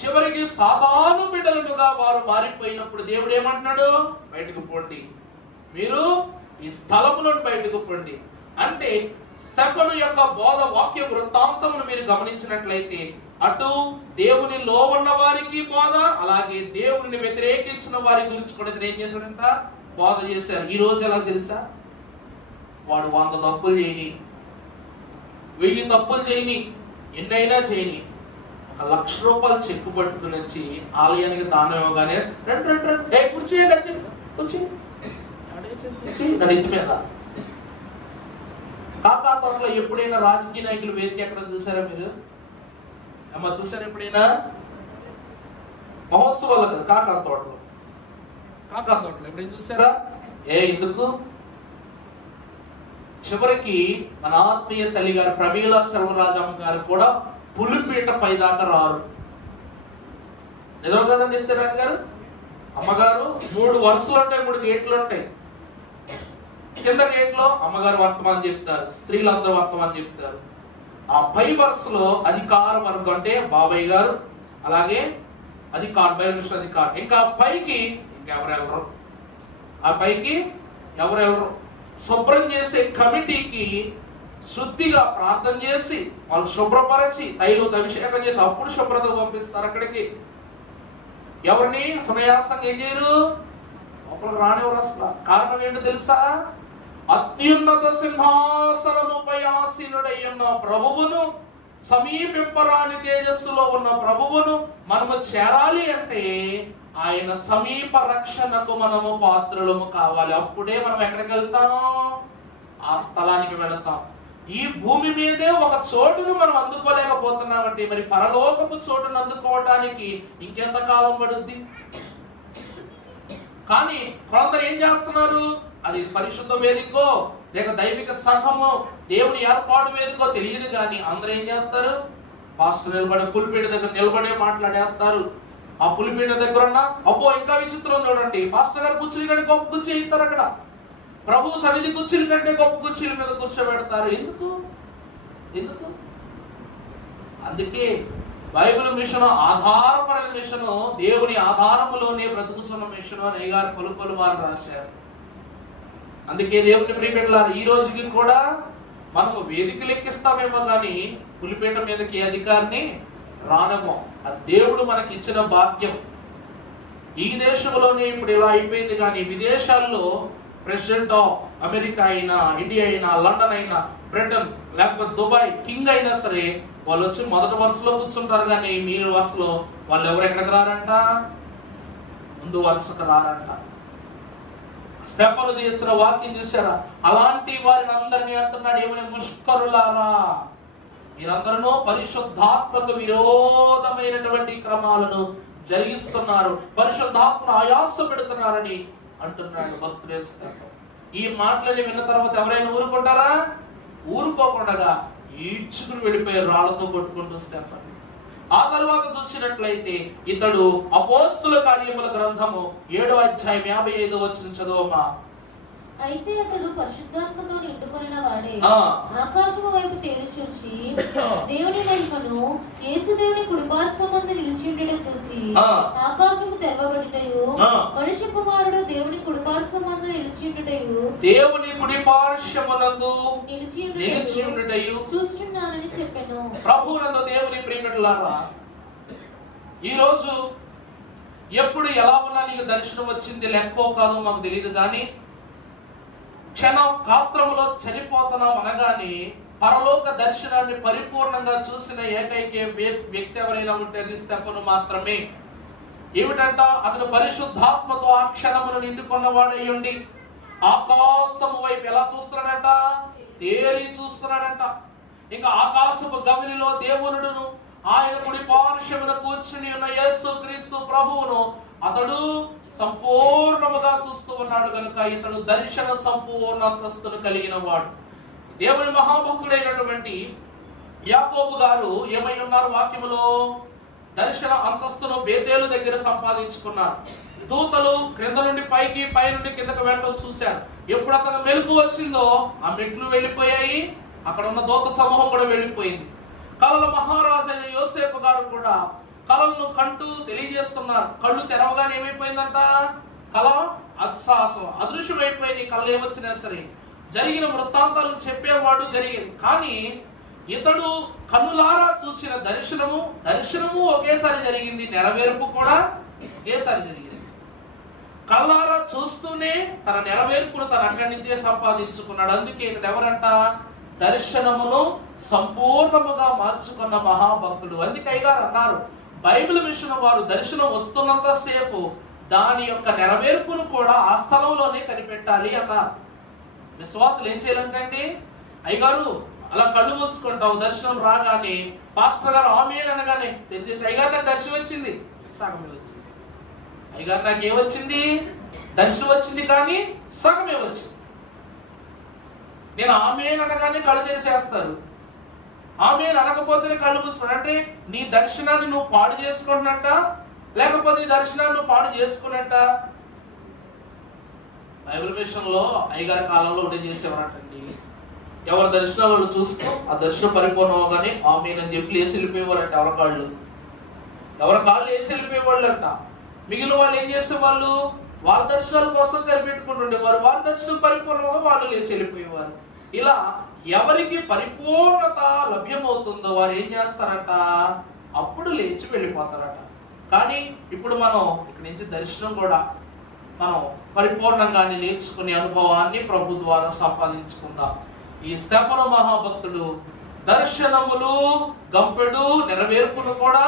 చివరికి సాధారణ బిడ్డలుగా వారు మారిపోయినప్పుడు దేవుడు ఏమంటున్నాడు? బయటకు పోండి, మీరు ఈ స్థలము నుండి బయటకు పోండి. అంటే స్టెఫను యొక్క బోధ వాక్య వృత్తాంతమును మీరు గమనించినట్లయితే అటు దేవునిలో ఉన్న వారికి బోధ, అలాగే దేవుని వ్యతిరేకించిన వారి గురించి కూడా ఏం చేశాడంట? బోధ చేశారు. ఈ రోజు ఎలా తెలుసా? వాడు 100 తప్పులు చేయని, 1000 తప్పులు చేయని, ఎన్నైనా చేయని, 1,00,000 రూపాయలు చెక్కు పట్టుకుని వచ్చి ఆలయానికి దానం ఇవ్వగానే కూర్చోండి ఇంటి మీద. కాకా తోటలో ఎప్పుడైనా రాజకీయ నాయకులు వేదిక ఎక్కడ చూసారా మీరు? అమ్మ చూసారా ఎప్పుడైనా? మహోత్సవాలు కాకా తోటలో ఎప్పుడైనా చూసారా? ఎందుకు? చివరికి మన ఆత్మీయ తల్లి గారు ప్రమీల సర్వరాజమ్మ గారు కూడా పులిపీట పైదాకా రారు. నిజం కదండి ఇస్తారాని గారు? అమ్మగారు 3 వరుసలు ఉంటాయి, 3 గేట్లు ఉంటాయి. కింద గేట్లో అమ్మగారు వర్తమానం చెప్తారు, స్త్రీలందరూ వర్తమానం చెప్తారు. ఆ పై వరుసలో అధికార వర్గం అంటే బాబాయ్ గారు, అలాగే అధికార బయలుమిషన్ అధికారం, ఇంకా పైకి ఇంకెవరెవరు, ఆ పైకి ఎవరెవరు శుభ్రం చేసే కమిటీకి శుద్ధిగా ప్రార్థన చేసి వాళ్ళు శుభ్రపరచి తైలం అభిషేకం చేసి అప్పుడు శుభ్రత పంపిస్తారు అక్కడికి. ఎవరిని సునయాసంగా ఏం చేయరు, ఒకరికి రానివ్వరు అసలు. కారణం ఏంటో తెలుసా? అత్యున్నత సింహాసనముపై ఆసీనుడయ్యున్న ప్రభువును, సమీపింపరాని తేజస్సులో ఉన్న ప్రభువును మనము చేరాలి అంటే ఆయన సమీప రక్షణకు మనము పాత్రులము కావాలి. అప్పుడే మనం ఎక్కడికి వెళ్తాం? ఆ స్థలానికి వెళతాం. ఈ భూమి మీదే ఒక చోటును మనం అందుకోలేకపోతున్నామంటే మరి పరలోకపు చోటును అందుకోవటానికి ఇంకెంత కాలం పడుద్ది? కానీ కొందరు ఏం చేస్తున్నారు? అది పరిశుద్ధ వేదికో లేక దైవిక సంఘమో దేవుని ఏర్పాటు వేదికో తెలియదు కానీ అందరూ ఏం చేస్తారు? పాస్టర్ నిలబడే పులిపేట దగ్గర నిలబడే మాట్లాడేస్తారు. ఆ పులిపీట దగ్గర ఉన్న అబ్బో ఇంకా విచిత్రం చూడండి, పాస్టర్ గారు కుర్చీలు కంటే గొప్ప కుర్చీ ఇస్తారు అక్కడ. ప్రభు సన్నిధి కుర్చీల కంటే గొప్ప కుర్చీల మీద కూర్చోబెడతారు. ఎందుకు? అందుకే బైబిల్ మిషన్ ఆధారపడిన మిషన్, దేవుని ఆధారములోనే బ్రతుకుతున్న మిషన్ అని అయ్యగారు పలు వారు రాశారు. అందుకే దేవుని ప్రియబిడ్డలారా, ఈ రోజుకి కూడా మనము వేదికలు ఎక్కిస్తామేమో కానీ పులిపేట మీదకి అధికారిని రానేమో. అది దేవుడు మనకి ఇచ్చిన భాగ్యం. ఈ దేశంలోనే ఇప్పుడు ఇలా అయిపోయింది, కానీ విదేశాల్లో ప్రెసిడెంట్ ఆఫ్ అమెరికా అయినా, ఇండియా అయినా, లండన్ అయినా, బ్రిటన్ లేకపోతే దుబాయ్ కింగ్ అయినా సరే వాళ్ళు వచ్చి మొదటి వరుసలో కూర్చుంటారు, కానీ మీ వరుసలో వాళ్ళు ఎవరు ఎక్కడికి రారంట, ముందు వరుసకు రారంట. స్టెఫను చేసిన వాక్యం చూసారా? అలాంటి వారిని అందరినీ అంటున్నాడు ఏమని, ముష్కరులారా, మీరందరూ పరిశుద్ధాత్మకు విరోధమైనటువంటి క్రమాలను జరిగిస్తున్నారు, పరిశుద్ధాత్మను ఆయాస పెడుతున్నారని అంటున్నాడు భక్తుడే స్టెఫను. ఈ మాటలని విన్న తర్వాత ఎవరైనా ఊరుకుంటారా? ఊరుకోకుండా ఈడ్చుకుని వెళ్ళిపోయి రాళ్లతో కొట్టుకుంటూ స్టెఫన్. ఆ తర్వాత చూసినట్లయితే ఇతడు అపోస్తుల కార్యముల గ్రంథము 7వ అధ్యాయం 55వ వచనం చదువమ్మా. అయితే అతడు పరిశుద్ధాత్మతో నిండుకొనిన వాడే ఆకాశము వైపు తేరి చూచి దేవుని మహిమను యేసు దేవుని కుడిపార్శ్వమందు నిలిచి ఉండడం చూచి ఆకాశము తెరవబడుటయు మనిషి కుమారుడు దేవుని కుడిపార్శ్వమందు నిలిచి ఉండటయు దేవుని కుడిపార్శ్వమునందు నిలిచి ఉండటయు చూచుచున్నానని చెప్పెను. ప్రభువునందు దేవుని ప్రియబిడ్డలారా, ఈ రోజు ఎప్పుడు ఎలా ఉన్నా నీకు దర్శనం వచ్చింది లెక్కో కాదో మాకు తెలియదు, కానీ క్షణం కాత్రములో చనిపోతున్నాం అనగానే పరలోక దర్శనాన్ని పరిపూర్ణంగా చూసిన ఏకైక వ్యక్తి ఎవరైనా ఉంటే అది స్టెఫను మాత్రమే. ఏమిటంట? అతను పరిశుద్ధాత్మతో ఆ క్షణమును నిండుకున్నవాడై ఉండి ఆకాశము వైపు ఎలా చూస్తున్నాడంట? తేరి చూస్తున్నాడంట. ఇంకా ఆకాశపు గవినిలో దేవునుడును ఆయన కుడి పార్శ్వమున కూర్చుని ఉన్న యేసు క్రీస్తు ప్రభువును అతడు సంపూర్ణముగా చూస్తూ ఉన్నాడు కనుక ఇతడు దర్శన సంపూర్ణ అంతస్తును కలిగిన వాడు. దేవుని మహాభక్తుడైనటువంటి యాకోబు గారు ఏమై ఉన్నారు వాక్యములో? దర్శన అంతస్తును బేతేలు దగ్గర సంపాదించుకున్నారు. దూతలు క్రింద నుండి పైకి, పై నుండి కిందకు వెళ్ళడం చూశారు. ఎప్పుడు అతను మెలకు వచ్చిందో ఆ మెట్లు వెళ్ళిపోయాయి, అక్కడ ఉన్న దూత సమూహం కూడా వెళ్ళిపోయింది. కలల మహారాజు అయిన యోసేపు గారు కూడా కళలను కంటూ తెలియజేస్తున్నారు. కళ్ళు తెరవగానే ఏమైపోయిందంట? కళ అదృశ్యమైపోయింది. కళలు ఏమొచ్చినా సరే జరిగిన వృత్తాంతాలను చెప్పేవాడు జరిగేది. కానీ ఇతడు కన్నులారా చూసిన దర్శనము ఒకేసారి జరిగింది, నెరవేర్పు కూడా ఒకేసారి జరిగింది. కళ్ళారా చూస్తూనే తన నెరవేర్పును తన అక్కడి నుంచే సంపాదించుకున్నాడు. అందుకే ఇక్కడ ఎవరంట? దర్శనమును సంపూర్ణముగా మార్చుకున్న మహాభక్తుడు. అందుకే అయ్యగారు అన్నారు, బైబిల్ మిషన్ వారు దర్శనం వస్తున్నంత సేపు దాని యొక్క నెరవేర్పును కూడా ఆ స్థలంలోనే కనిపెట్టాలి అన్నారు. విశ్వాసులు ఏం చేయాలంటే, అయ్యగారు అలా కళ్ళు మూసుకుంటావు, దర్శనం రాగానే పాస్టర్ గారు ఆమేన్ అనగానే తెలిసేసి అయ్యగారు నాకు దర్శనం వచ్చింది, సగమే వచ్చింది. అయ్యగారు నాకు ఏమొచ్చింది? దర్శనం వచ్చింది, కానీ సగమే వచ్చింది. నేను ఆమేన్ అనగానే కళ్ళు తెరిచేస్తారు, ఆమేన్ అనకపోతేనే కళ్ళు మూసుకున్నాడు. అంటే నీ దర్శనాన్ని నువ్వు పాడు చేసుకున్నట్ట, లేకపోతే నీ దర్శనాన్ని నువ్వు పాడు చేసుకున్నట్ట? బైబిల్ విషయంలో అయ్యగారి కాలంలో ఒకటే చేసేవారంటండి, ఎవరి దర్శనాలను చూస్తూ ఆ దర్శనం పరిపూర్ణం అవగానే ఆమేన్ అని చెప్పి వేసి వెళ్ళిపోయేవారంట. ఎవరి కాళ్ళు వేసి వెళ్ళిపోయేవాళ్ళు అంట. మిగిలిన వాళ్ళు ఏం చేసేవాళ్ళు? వాళ్ళ దర్శనాల కోసం కనిపెట్టుకుంటూ ఉండేవారు. వాళ్ళ దర్శనం పరిపూర్ణంగా వాళ్ళు లేచి వెళ్ళిపోయేవారు. ఇలా ఎవరికి పరిపూర్ణత లభ్యమవుతుందో వారు ఏం చేస్తారంట? అప్పుడు లేచి వెళ్ళిపోతారట. కానీ ఇప్పుడు మనం ఇక్కడి నుంచి దర్శనం కూడా మనం పరిపూర్ణంగానే నేర్చుకునే అనుభవాన్ని ప్రభు ద్వారా సంపాదించుకుందాం. ఈ స్టెఫను మహాభక్తుడు దర్శనములు గంపెడు నెరవేర్పును కూడా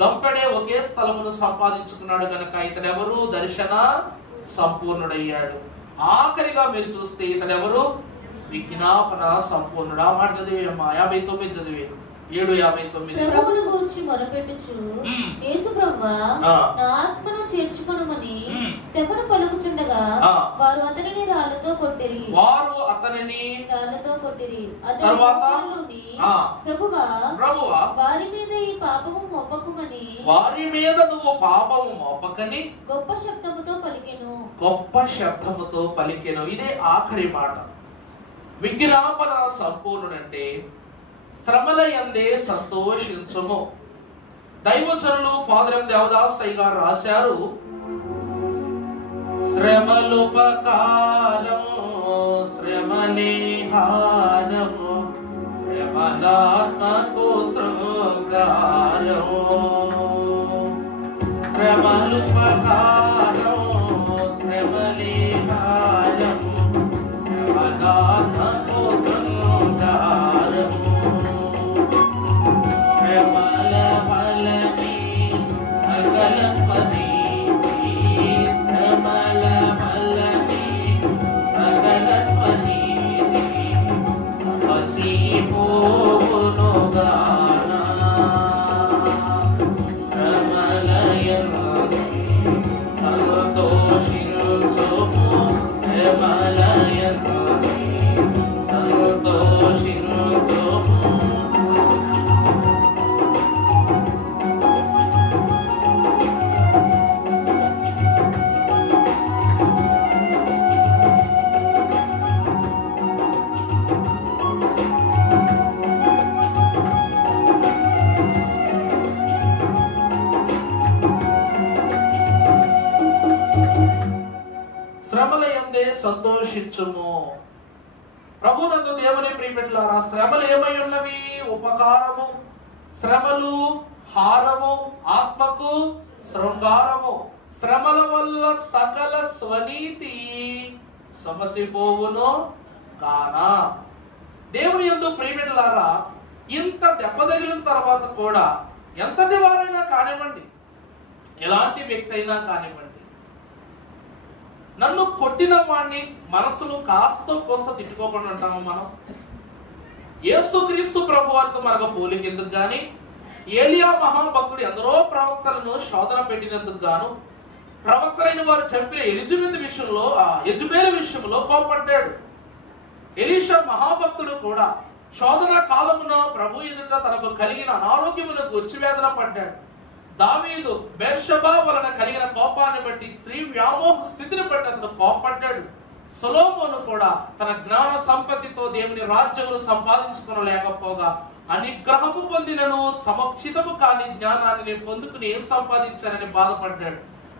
గంపెడే ఒకే స్థలమును సంపాదించుకున్నాడు కనుక ఇతడెవరు? దర్శన సంపూర్ణుడయ్యాడు. ఆఖరిగా మీరు చూస్తే ఇతడెవరు? విజ్ఞాపన సంపూర్ణుడు. ఆ మాట చదివేమ్మా, 59 చదివే. 7:59. ప్రభువును గూర్చి మొరపెట్టుచు యేసు ప్రభువా నా ఆత్మను చేర్చుకొనుమని స్టెఫను పలుకుచుండగా వారు అతనిని రాళ్లతో కొట్టిరి. తరువాత ప్రభువా వారి మీద ఈ పాపము మోపకుమని, వారి మీద నువ్వు పాపము మోపకని గొప్ప శబ్దముతో పలికెను. ఇదే ఆఖరి మాట. విజ్ఞాపన సంపూర్ణుడంటే శ్రమల యందే సంతోషించుము. దైవజనులు ఫాదర్ ఎం దేవదాస్ గారు రాశారు, శ్రమలుపకారము శ్రమలే హారము శ్రమలాత్మకు శృంగారము. శ్రమలుపకారము శ్రమలే హారము శ్రమలాత్మకు శృంగారము. శ్రమల వలనే సకల స్వనీతి శ్రమల వలనే సకల స్వనీతి సమసిపోవునుగానా. శ్రమలయందే సంతోషించుము శ్రమలయందే సంతోషించుము. శ్రమల యందే సంతోషించుము. ప్రభునందు దేవుని ప్రియబిడ్డలారా, శ్రమలు ఏమై ఉన్నవి? ఉపకారము. శ్రమలు హారము, ఆత్మకు శృంగారము. శ్రమల వల్ల సకల స్వనీతి సమసిపోవును గానా. దేవుని యందు ప్రియబిడ్డలారా, ఇంత దెబ్బతగిలిన తర్వాత కూడా ఎంతటి వారైనా కానివ్వండి, ఎలాంటి వ్యక్తి అయినా కానివ్వండి, నన్ను కొట్టిన వాడిని మనసును కాస్తో కోస్తో తిట్టుకోకుండా ఉంటాము మనం. యేసుక్రీస్తు ప్రభు వారితో మనకు పోలిక ఎందుకు గాని, ఏలియా మహాభక్తుడు ఎందరో ప్రవక్తలను శోధన పెట్టినందుకు గాను ప్రవక్తలైన వారు చంపిన యెజబేలు విషయంలో కోపడ్డాడు. ఎలీషా మహాభక్తుడు కూడా శోధన కాలమున ప్రభు ఎదుట తనకు కలిగిన అనారోగ్యమును గుర్చి వేదన పడ్డాడు. దావీదు బెర్షబా వలన కలిగిన కోపాన్ని బట్టి స్త్రీ వ్యామోహ స్థితిని బట్టి అతను కోపడ్డాడు. సొలొమోను కూడా తన జ్ఞాన సంపత్తితో దేవుని రాజ్యమును సంపాదించుకోలేకపోగా అనుగ్రహము పొందినను సమక్షితము కాని జ్ఞానాన్ని నేను పొందుకుని ఏం సంపాదించానని బాధపడ్డాడు.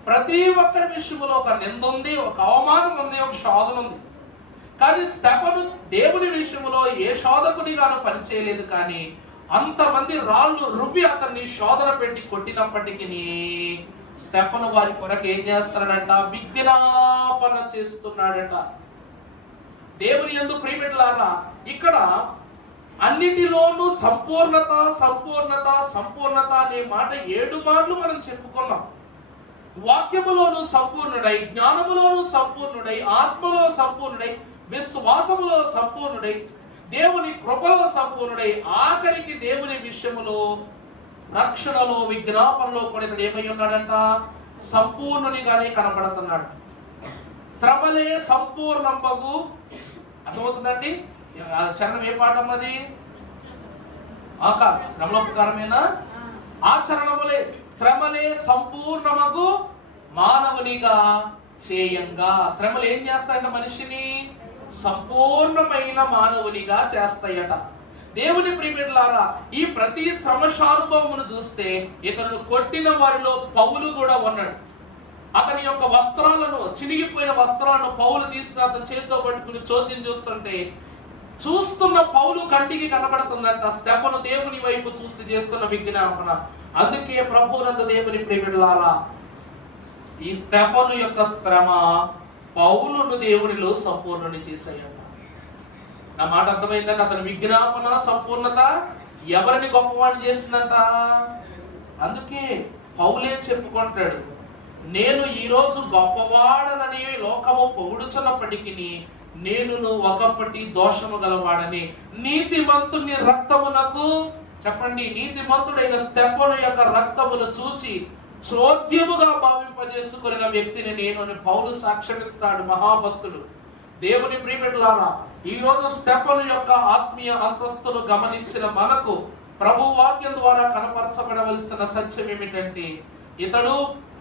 ప్రతి ఒక్కరి విషయంలో ఒక నింద ఉంది, ఒక అవమానం ఉంది, ఒక శోధన ఉంది. కానీ స్టెఫను దేవుని విషయంలో ఏ శోధకునిగాను పనిచేయలేదు. కానీ అంతమంది రాళ్ళు రువ్వి అతన్ని శోధన పెట్టి కొట్టినప్పటికీ స్టెఫను వారి కొరకు ఏం చేస్తున్నాడంట? విజ్ఞాపన చేస్తున్నాడట. దేవుని యందు ప్రియబిడ్డలారా, ఇక్కడ అన్నిటిలోనూ సంపూర్ణత సంపూర్ణత సంపూర్ణత అనే మాట 7 మార్లు మనం చెప్పుకున్నాం. వాక్యములోను సంపూర్ణుడై, జ్ఞానములోను సంపూర్ణుడై, ఆత్మలో సంపూర్ణుడై, విశ్వాసములో సంపూర్ణుడై, దేవుని కృపలో సంపూర్ణుడై, ఆఖరికి దేవుని విషయములో రక్షణలో విజ్ఞాపనలో కూడా ఇతడు ఏమై ఉన్నాడంట? సంపూర్ణునిగానే కనబడుతున్నాడు. శ్రమలే సంపూర్ణంబగు. అర్థమవుతుందండి? చరణం ఏ పాఠం అది? శ్రమలోపకారమేనా? ఆచరణములే శ్రమలే సంపూర్ణమగు మానవునిగా చేయంగా. శ్రమలు ఏం చేస్తాయంట? మనిషిని సంపూర్ణమైన మానవునిగా చేస్తాయట. దేవుని ప్రియబిడ్డలారా, ఈ ప్రతి శ్రమశానుభవమును చూస్తే ఇతను కొట్టిన వారిలో పౌలు కూడా ఉన్నాడు. అతని యొక్క వస్త్రాలను, చినిగిపోయిన వస్త్రాలను పౌలు తీసుకుని అతని చేతితో పట్టుకుని చోద్యం చూస్తున్న పౌలు కంటికి కనబడుతుందంట స్టెఫను దేవుని వైపు చూసి చేస్తున్న విజ్ఞాపన. అందుకే ప్రభువునందు దేవుని ప్రియబిడ్డలారా, ఈ స్టెఫను యొక్క శ్రమ పౌలును దేవునిలో సంపూర్ణుని చేశాయంట. నా మాట అర్థమైందంటే అతని విజ్ఞాపన సంపూర్ణత ఎవరిని గొప్పవాడిని చేసిందంట? అందుకే పౌలే చెప్పుకుంటాడు, నేను ఈరోజు గొప్పవాడనని లోకము పొగుడుచున్నప్పటికీ నేను ఒకప్పటి దోషము గలవాడని నీతిమంతుని రక్తమునకు చెప్పండి, నీతిమంతుడైన స్టెఫను యొక్క రక్తమును చూచి చోద్యముగా భావింపజేసుకున్న వ్యక్తిని నేను అని పౌలు సాక్ష్యమిస్తాడు, మహాభక్తుడు. దేవుని ప్రియబిడ్డలారా, ఈ రోజు స్టెఫను యొక్క ఆత్మీయ అంతస్తును గమనించిన మనకు ప్రభు వాక్యం ద్వారా కనపరచబడవలసిన సత్యం ఏమిటంటే, ఇతడు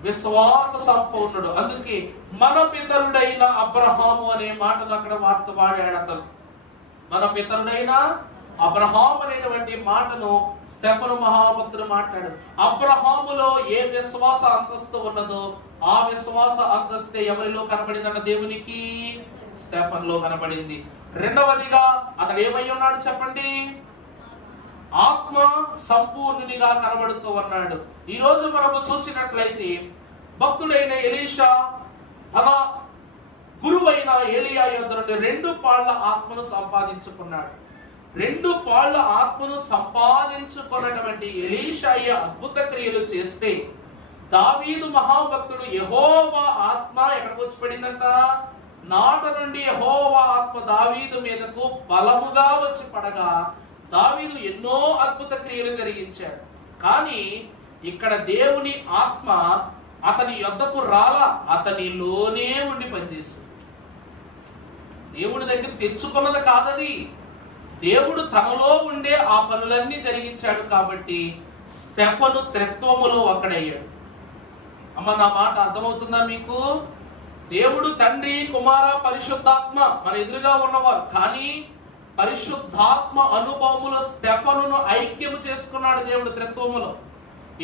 విశ్వాస సంపూర్ణుడు. అందుకే మన పితరుడైన అబ్రహాము అనే మాటను అక్కడ వార్త వాడాడు అతను. మన పితరుడైన అబ్రహాం అనేటువంటి మాటను స్టెఫను మహాభక్తుడు మాట్లాడు. అబ్రహాములో ఏ విశ్వాస అంతస్తు ఉన్నదో ఆ విశ్వాస అంతస్తే ఎవరిలో కనబడిందన్న దేవునికి? స్టెఫన్లో కనబడింది. రెండవదిగా అతడు ఏమై ఉన్నాడు చెప్పండి? ఆత్మ సంపూర్ణునిగా కనబడుతూ ఉన్నాడు. ఈ రోజు మనము చూసినట్లయితే భక్తుడైన ఎలీషా తన గురువైన ఏలియా యొద్ద నుండి 2 పాళ్ల ఆత్మను సంపాదించుకున్నాడు. 2 పాళ్ల ఆత్మను సంపాదించుకున్నటువంటి ఎలీషా అద్భుత క్రియలు చేస్తే, దావీదు మహాభక్తుడు యెహోవా ఆత్మ ఎక్కడికి వచ్చి పడిందంట? నాట నుండి యెహోవా ఆత్మ దావీదు మీదకు బలముగా వచ్చి పడగా దావీదు ఎన్నో అద్భుత క్రియలు జరిగించాడు. కానీ ఇక్కడ దేవుని ఆత్మ అతని యొద్దకు రాలా, అతనిలోనే ఉండి పనిచేస్తుంది. దేవుడి దగ్గర తెచ్చుకున్నది కాదది, దేవుడు తనలో ఉండే ఆ పనులన్నీ జరిగించాడు. కాబట్టి స్టెఫను త్రిత్వములో ఒక్కడయ్యాడు. అమ్మ, నా మాట అర్థమవుతుందా మీకు? దేవుడు తండ్రి, కుమార, పరిశుద్ధాత్మ మన ఎదురుగా ఉన్నవారు. కానీ పరిశుద్ధాత్మ అనుభవములో స్టెఫనును ఐక్యము చేసుకున్నాడు దేవుడు త్రిత్వములో.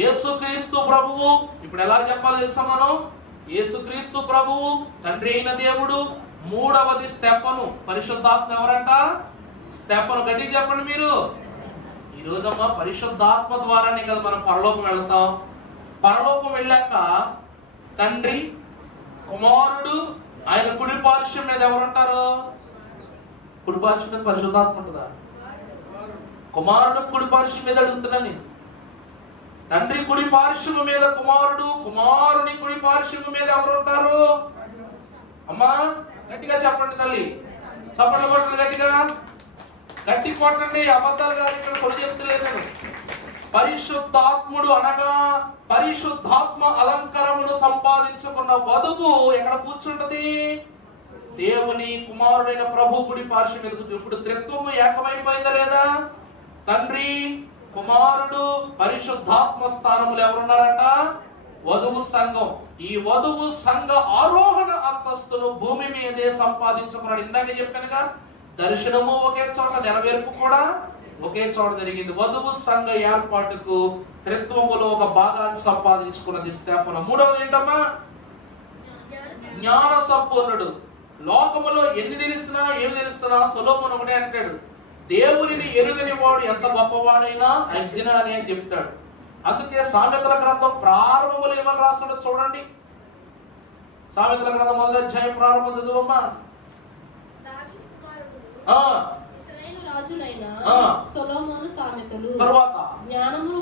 యేసుక్రీస్తు ప్రభువు, ఇప్పుడు ఎలా చెప్పాలి తెలుసా మనం? యేసుక్రీస్తు ప్రభువు తండ్రి అయిన దేవుడు, మూడవది స్టెఫను. పరిశుద్ధాత్మ ఎవరంట? స్టెఫను. గట్టి చెప్పండి మీరు. ఈ రోజమ్మా పరిశుద్ధాత్మ ద్వారానే కదా మనం పరలోకం వెళ్తాం. పరలోకం వెళ్ళాక తండ్రి, కుమారుడు, ఆయన కుడి పార్శ్వం మీద ఎవరుంటారు? కుడి పార్శ్వం మీద పరిశుద్ధాత్మ ఉంటుందా? కుమారుడు కుడి పార్శ్వం మీద అడుగుతున్నా నేను. తండ్రి కుడి పార్శ్వము మీద కుమారుడు, కుమారుని కుడి పార్శ్వము మీద ఎవరుంటారు? అమ్మా గట్టిగా చెప్పండి తల్లి. చెప్పండి కొట్టండి గట్టిగా, గట్టి కొట్టండి. అబద్ధాలు గారు ఇక్కడ కొడు చెప్తలేదు. పరిశుద్ధాత్ముడు అనగా పరిశుద్ధాత్మ అలంకరమును సంపాదించుకున్న వధువు ఎక్కడ కూర్చుంటది? దేవుని కుమారుడైన ప్రభు కుడి పార్శ్వం మీద కూర్చుంది. ఇప్పుడు త్రిత్వము ఏకమైపోయిందా లేదా? తండ్రి, కుమారుడు, పరిశుద్ధాత్మ స్థానములు ఎవరున్నారంట? వధువు సంఘం. ఈ వధువు సంఘ ఆరోహణ అంతస్తును భూమి మీదే సంపాదించుకున్నాడు. ఇందాక చెప్పానుగా, దర్శనము ఒకే చోట, నెరవేర్పు కూడా ఒకే చోట జరిగింది. వధువు సంఘ ఏర్పాటుకు త్రిత్వములో ఒక భాగాన్ని సంపాదించుకున్నది స్టెఫను. మూడవది ఏంటమ్మా? జ్ఞాన సంపూర్ణుడు. లోకములో ఎన్ని తెలుస్తున్నా ఏమి తెలుస్తున్నా సొలొమోను ఒకటే అంటాడు, దేవునిని ఎరుగని వాడు ఎంత గొప్పవాడైనా అజ్ఞాని అని చెప్తాడు. అందుకే సామెతల గ్రంథం ప్రారంభములు ఏమని రాస్తాడో చూడండి. సామెతల గ్రంథం 1వ అధ్యాయం ప్రారంభం చదువమ్మా. సొలొమోను సామెతలు. తరువాత జ్ఞానమును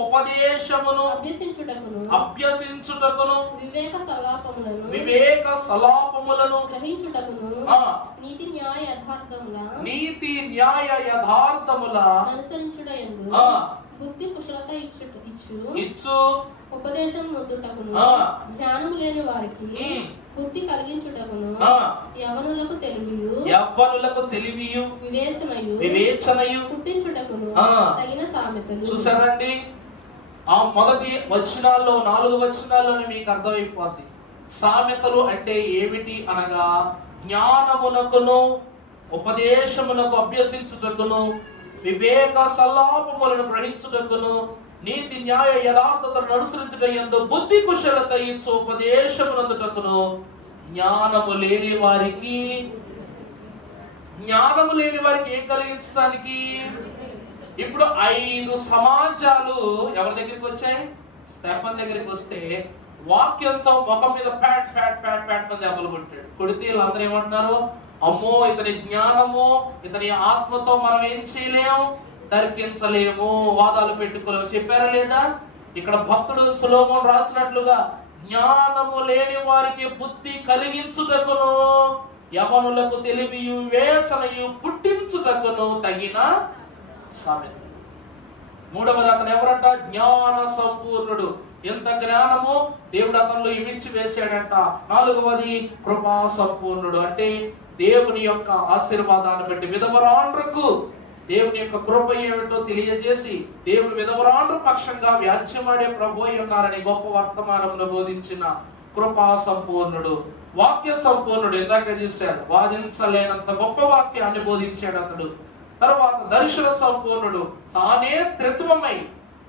ఉపదేశమును అభ్యసించుటకును వివేక సలాపములను గ్రహించుటకును నీతి న్యాయ యథార్థముల అనుసరించుటయందు బుద్ధి కుశలత ఇచ్చు ఉపదేశం నొందుటకును జ్ఞానము లేని వారికి బుద్ధి కలిగించుటకును యవ్వనులకు తెలివియు వివేచనయు పుట్టించుటకును తగిన సామెతలు. చూసారండి, ఆ మొదటి వచనాల్లో 4 వచనాల్లోనే మీకు అర్థమైపోద్ది. సామెతలు అంటే ఏమిటి అనగా, జ్ఞానమునకును ఉపదేశమునకు అభ్యసించుటకును వివేక సల్లాపములను గ్రహించుటకును నీతి న్యాయ యథార్థతను అనుసరించుటయందు బుద్ధి కుశలత ఇచ్చు ఉపదేశమునందుటకును జ్ఞానము లేని వారికి ఏం కలిగించడానికి? ఇప్పుడు 5 సమాజాలు ఎవరి దగ్గరికి వచ్చాయి? స్టెఫన్ దగ్గరికి వస్తే వాక్యంతో ముఖం మీద ఫ్యాట్ ఫ్యాట్ ఫ్యాట్ ఫ్యాట్ మంది దెబ్బలు కొట్టాడు. కొడితే వీళ్ళందరూ ఏమంటున్నారు? అమ్మో, ఇతని జ్ఞానము, ఇతని ఆత్మతో మనం ఏం చేయలేము, తర్కించలేము, వాదాలు పెట్టుకోలేము. చెప్పారా లేదా? ఇక్కడ భక్తుడు సొలొమోను రాసినట్లుగా జ్ఞానము లేని వారికి బుద్ధి కలిగించుటకును యవనులకు తెలివియు వివేచనయు పుట్టించుటకును తగిన సామెత. మూడవది అతను ఎవరంట? జ్ఞాన సంపూర్ణుడు. ఎంత జ్ఞానము దేవుడు అతనిలో ఇమిచ్చి వేశాడంట. నాలుగవది కృపా సంపూర్ణుడు. అంటే దేవుని యొక్క ఆశీర్వాదాన్ని బట్టి విధవరాండ్రకు దేవుని యొక్క కృప ఏమిటో తెలియజేసి దేవుని విధవరాండ్ర పక్షంగా వ్యాజ్యమాడే ప్రభు అయి ఉన్నారని గొప్ప వర్తమానంలో బోధించిన కృపా సంపూర్ణుడు. వాక్య సంపూర్ణుడు. ఇందాక చూశాడు, వాదించలేనంత గొప్ప వాక్యాన్ని బోధించాడు అతడు. తర్వాత దర్శన సంపూర్ణుడు. తానే త్రిత్వమై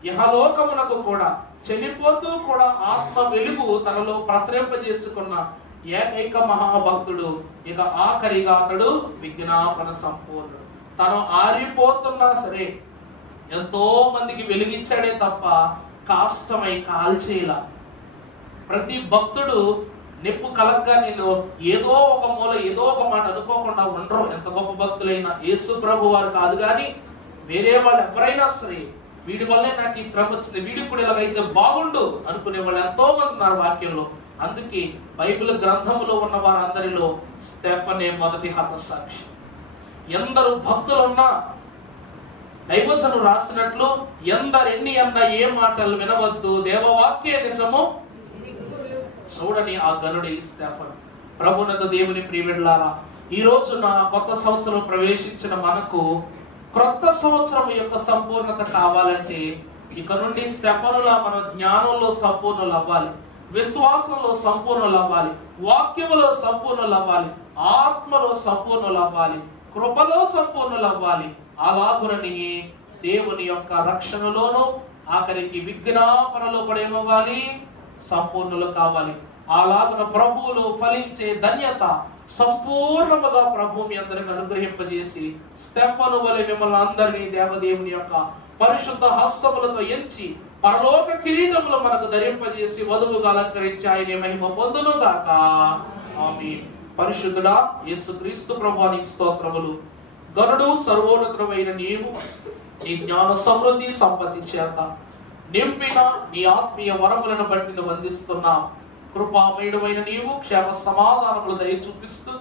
ఇహలోకమునకు కూడా చెల్లిపోతూ కూడా ఆత్మ వెలుగు తనలో ప్రసరింపజేసుకున్న ఏకైక మహాభక్తుడు. ఇక ఆఖరిగా అతడు విజ్ఞాపన సంపూర్ణుడు. తను ఆరిపోతున్నా సరే ఎంతో మందికి వెలిగించాడే తప్ప కాష్టమై కాల్చేలా. ప్రతి భక్తుడు నిప్పు కలగ్గా నేను ఏదో ఒక మూల ఏదో ఒక మాట అనుకోకుండా ఉండరు. ఎంత గొప్ప భక్తులైనా యేసు ప్రభు వారు కాదు కానీ వేరే వాళ్ళు ఎవరైనా సరే వీడి వల్లే నాకు ఈ శ్రమ వచ్చింది, వీడికి కూడా ఇలాగైతే బాగుండు అనుకునే వాళ్ళు ఎంతో మంది ఉన్నారు వాక్యంలో. అందుకే బైబిల్ గ్రంథములో ఉన్న వారందరిలో స్టెఫనే మొదటి హతసాక్షి. ఎందరు భక్తులున్నా దైవజను రాసినట్లు ఎందరెన్ని అన్న ఏ మాటలు వినవద్దు, దేవవాక్యే నిజము చూడని ఆ గనుడి స్టెఫను. ప్రభునందు దేవుని ప్రియబిడ్డలారా, ఈ రోజున కొత్త సంవత్సరం ప్రవేశించిన మనకు క్రొత్త సంవత్సరం యొక్క సంపూర్ణత కావాలంటే ఇక నుండి స్టెఫనులా మన జ్ఞానంలో సంపూర్ణులు అవ్వాలి, విశ్వాసంలో సంపూర్ణులు అవ్వాలి, వాక్యములో సంపూర్ణులు అవ్వాలి, ఆత్మలో సంపూర్ణులు అవ్వాలి, కృపలో సంపూర్ణులు అవ్వాలి. అలాగునని దేవుని యొక్క రక్షణలోను ఆఖరికి విజ్ఞాపనలో కూడా ఏమవ్వాలి? సంపూర్ణులు కావాలి. అలాగున ప్రభువులో ఫలించే ధన్యత సంపూర్ణముగా ప్రభు మీ అందరిని అనుగ్రహింపజేసి స్టెఫను వలె మిమ్మల్ని అందరినీ దేవదేవుని యొక్క పరిశుద్ధ హస్తములతో ఎంచి పరలోక కిరీటములు మనకు ధరింపజేసి వధువుగా అలంకరించి ఆయన మహిమ పొందును గాక. ఆమేన్. పరిశుద్ధుడా యేసుక్రీస్తు ప్రభువానికి స్తోత్రములు. గనుడు సర్వోన్నతుడైన నీవు నీ జ్ఞాన సమృద్ధి సంపత్తి చేత నింపిన నీ ఆత్మీయ వరములను బట్టి నువ్వు వందిస్తున్నావు. కృపామయుడైన నీవు క్షేమ సమాధానములు దయ చూపిస్తూ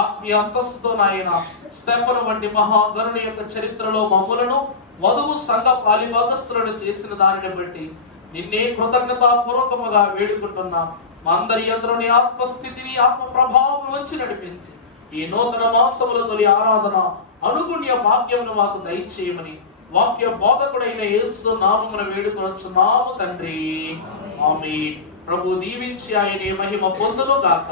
ఆత్మీయ అంతస్తుతో నాయన స్టెఫను వంటి మహాగణుని యొక్క చరిత్రలో మమ్ములను వధువు సంఘ పాలిభాగస్తులను చేసిన దానిని బట్టి నిన్నే కృతజ్ఞతాపూర్వకముగా వేడుకుంటున్నాం. మా అందరి అందరినీ ఆత్మస్థితిని ఆత్మ ప్రభావం నుంచి నడిపించి ఈ నూతన మాసముల తొలి ఆరాధన అనుగుణ్య భాగ్యమును మాకు దయచేయమని వాక్య బోధకుడైన యేసు నామమున వేడుకొనుచున్నాము తండ్రి. ఆమేన్. ప్రభు దీవించి ఆయనే మహిమ పొందును గాక.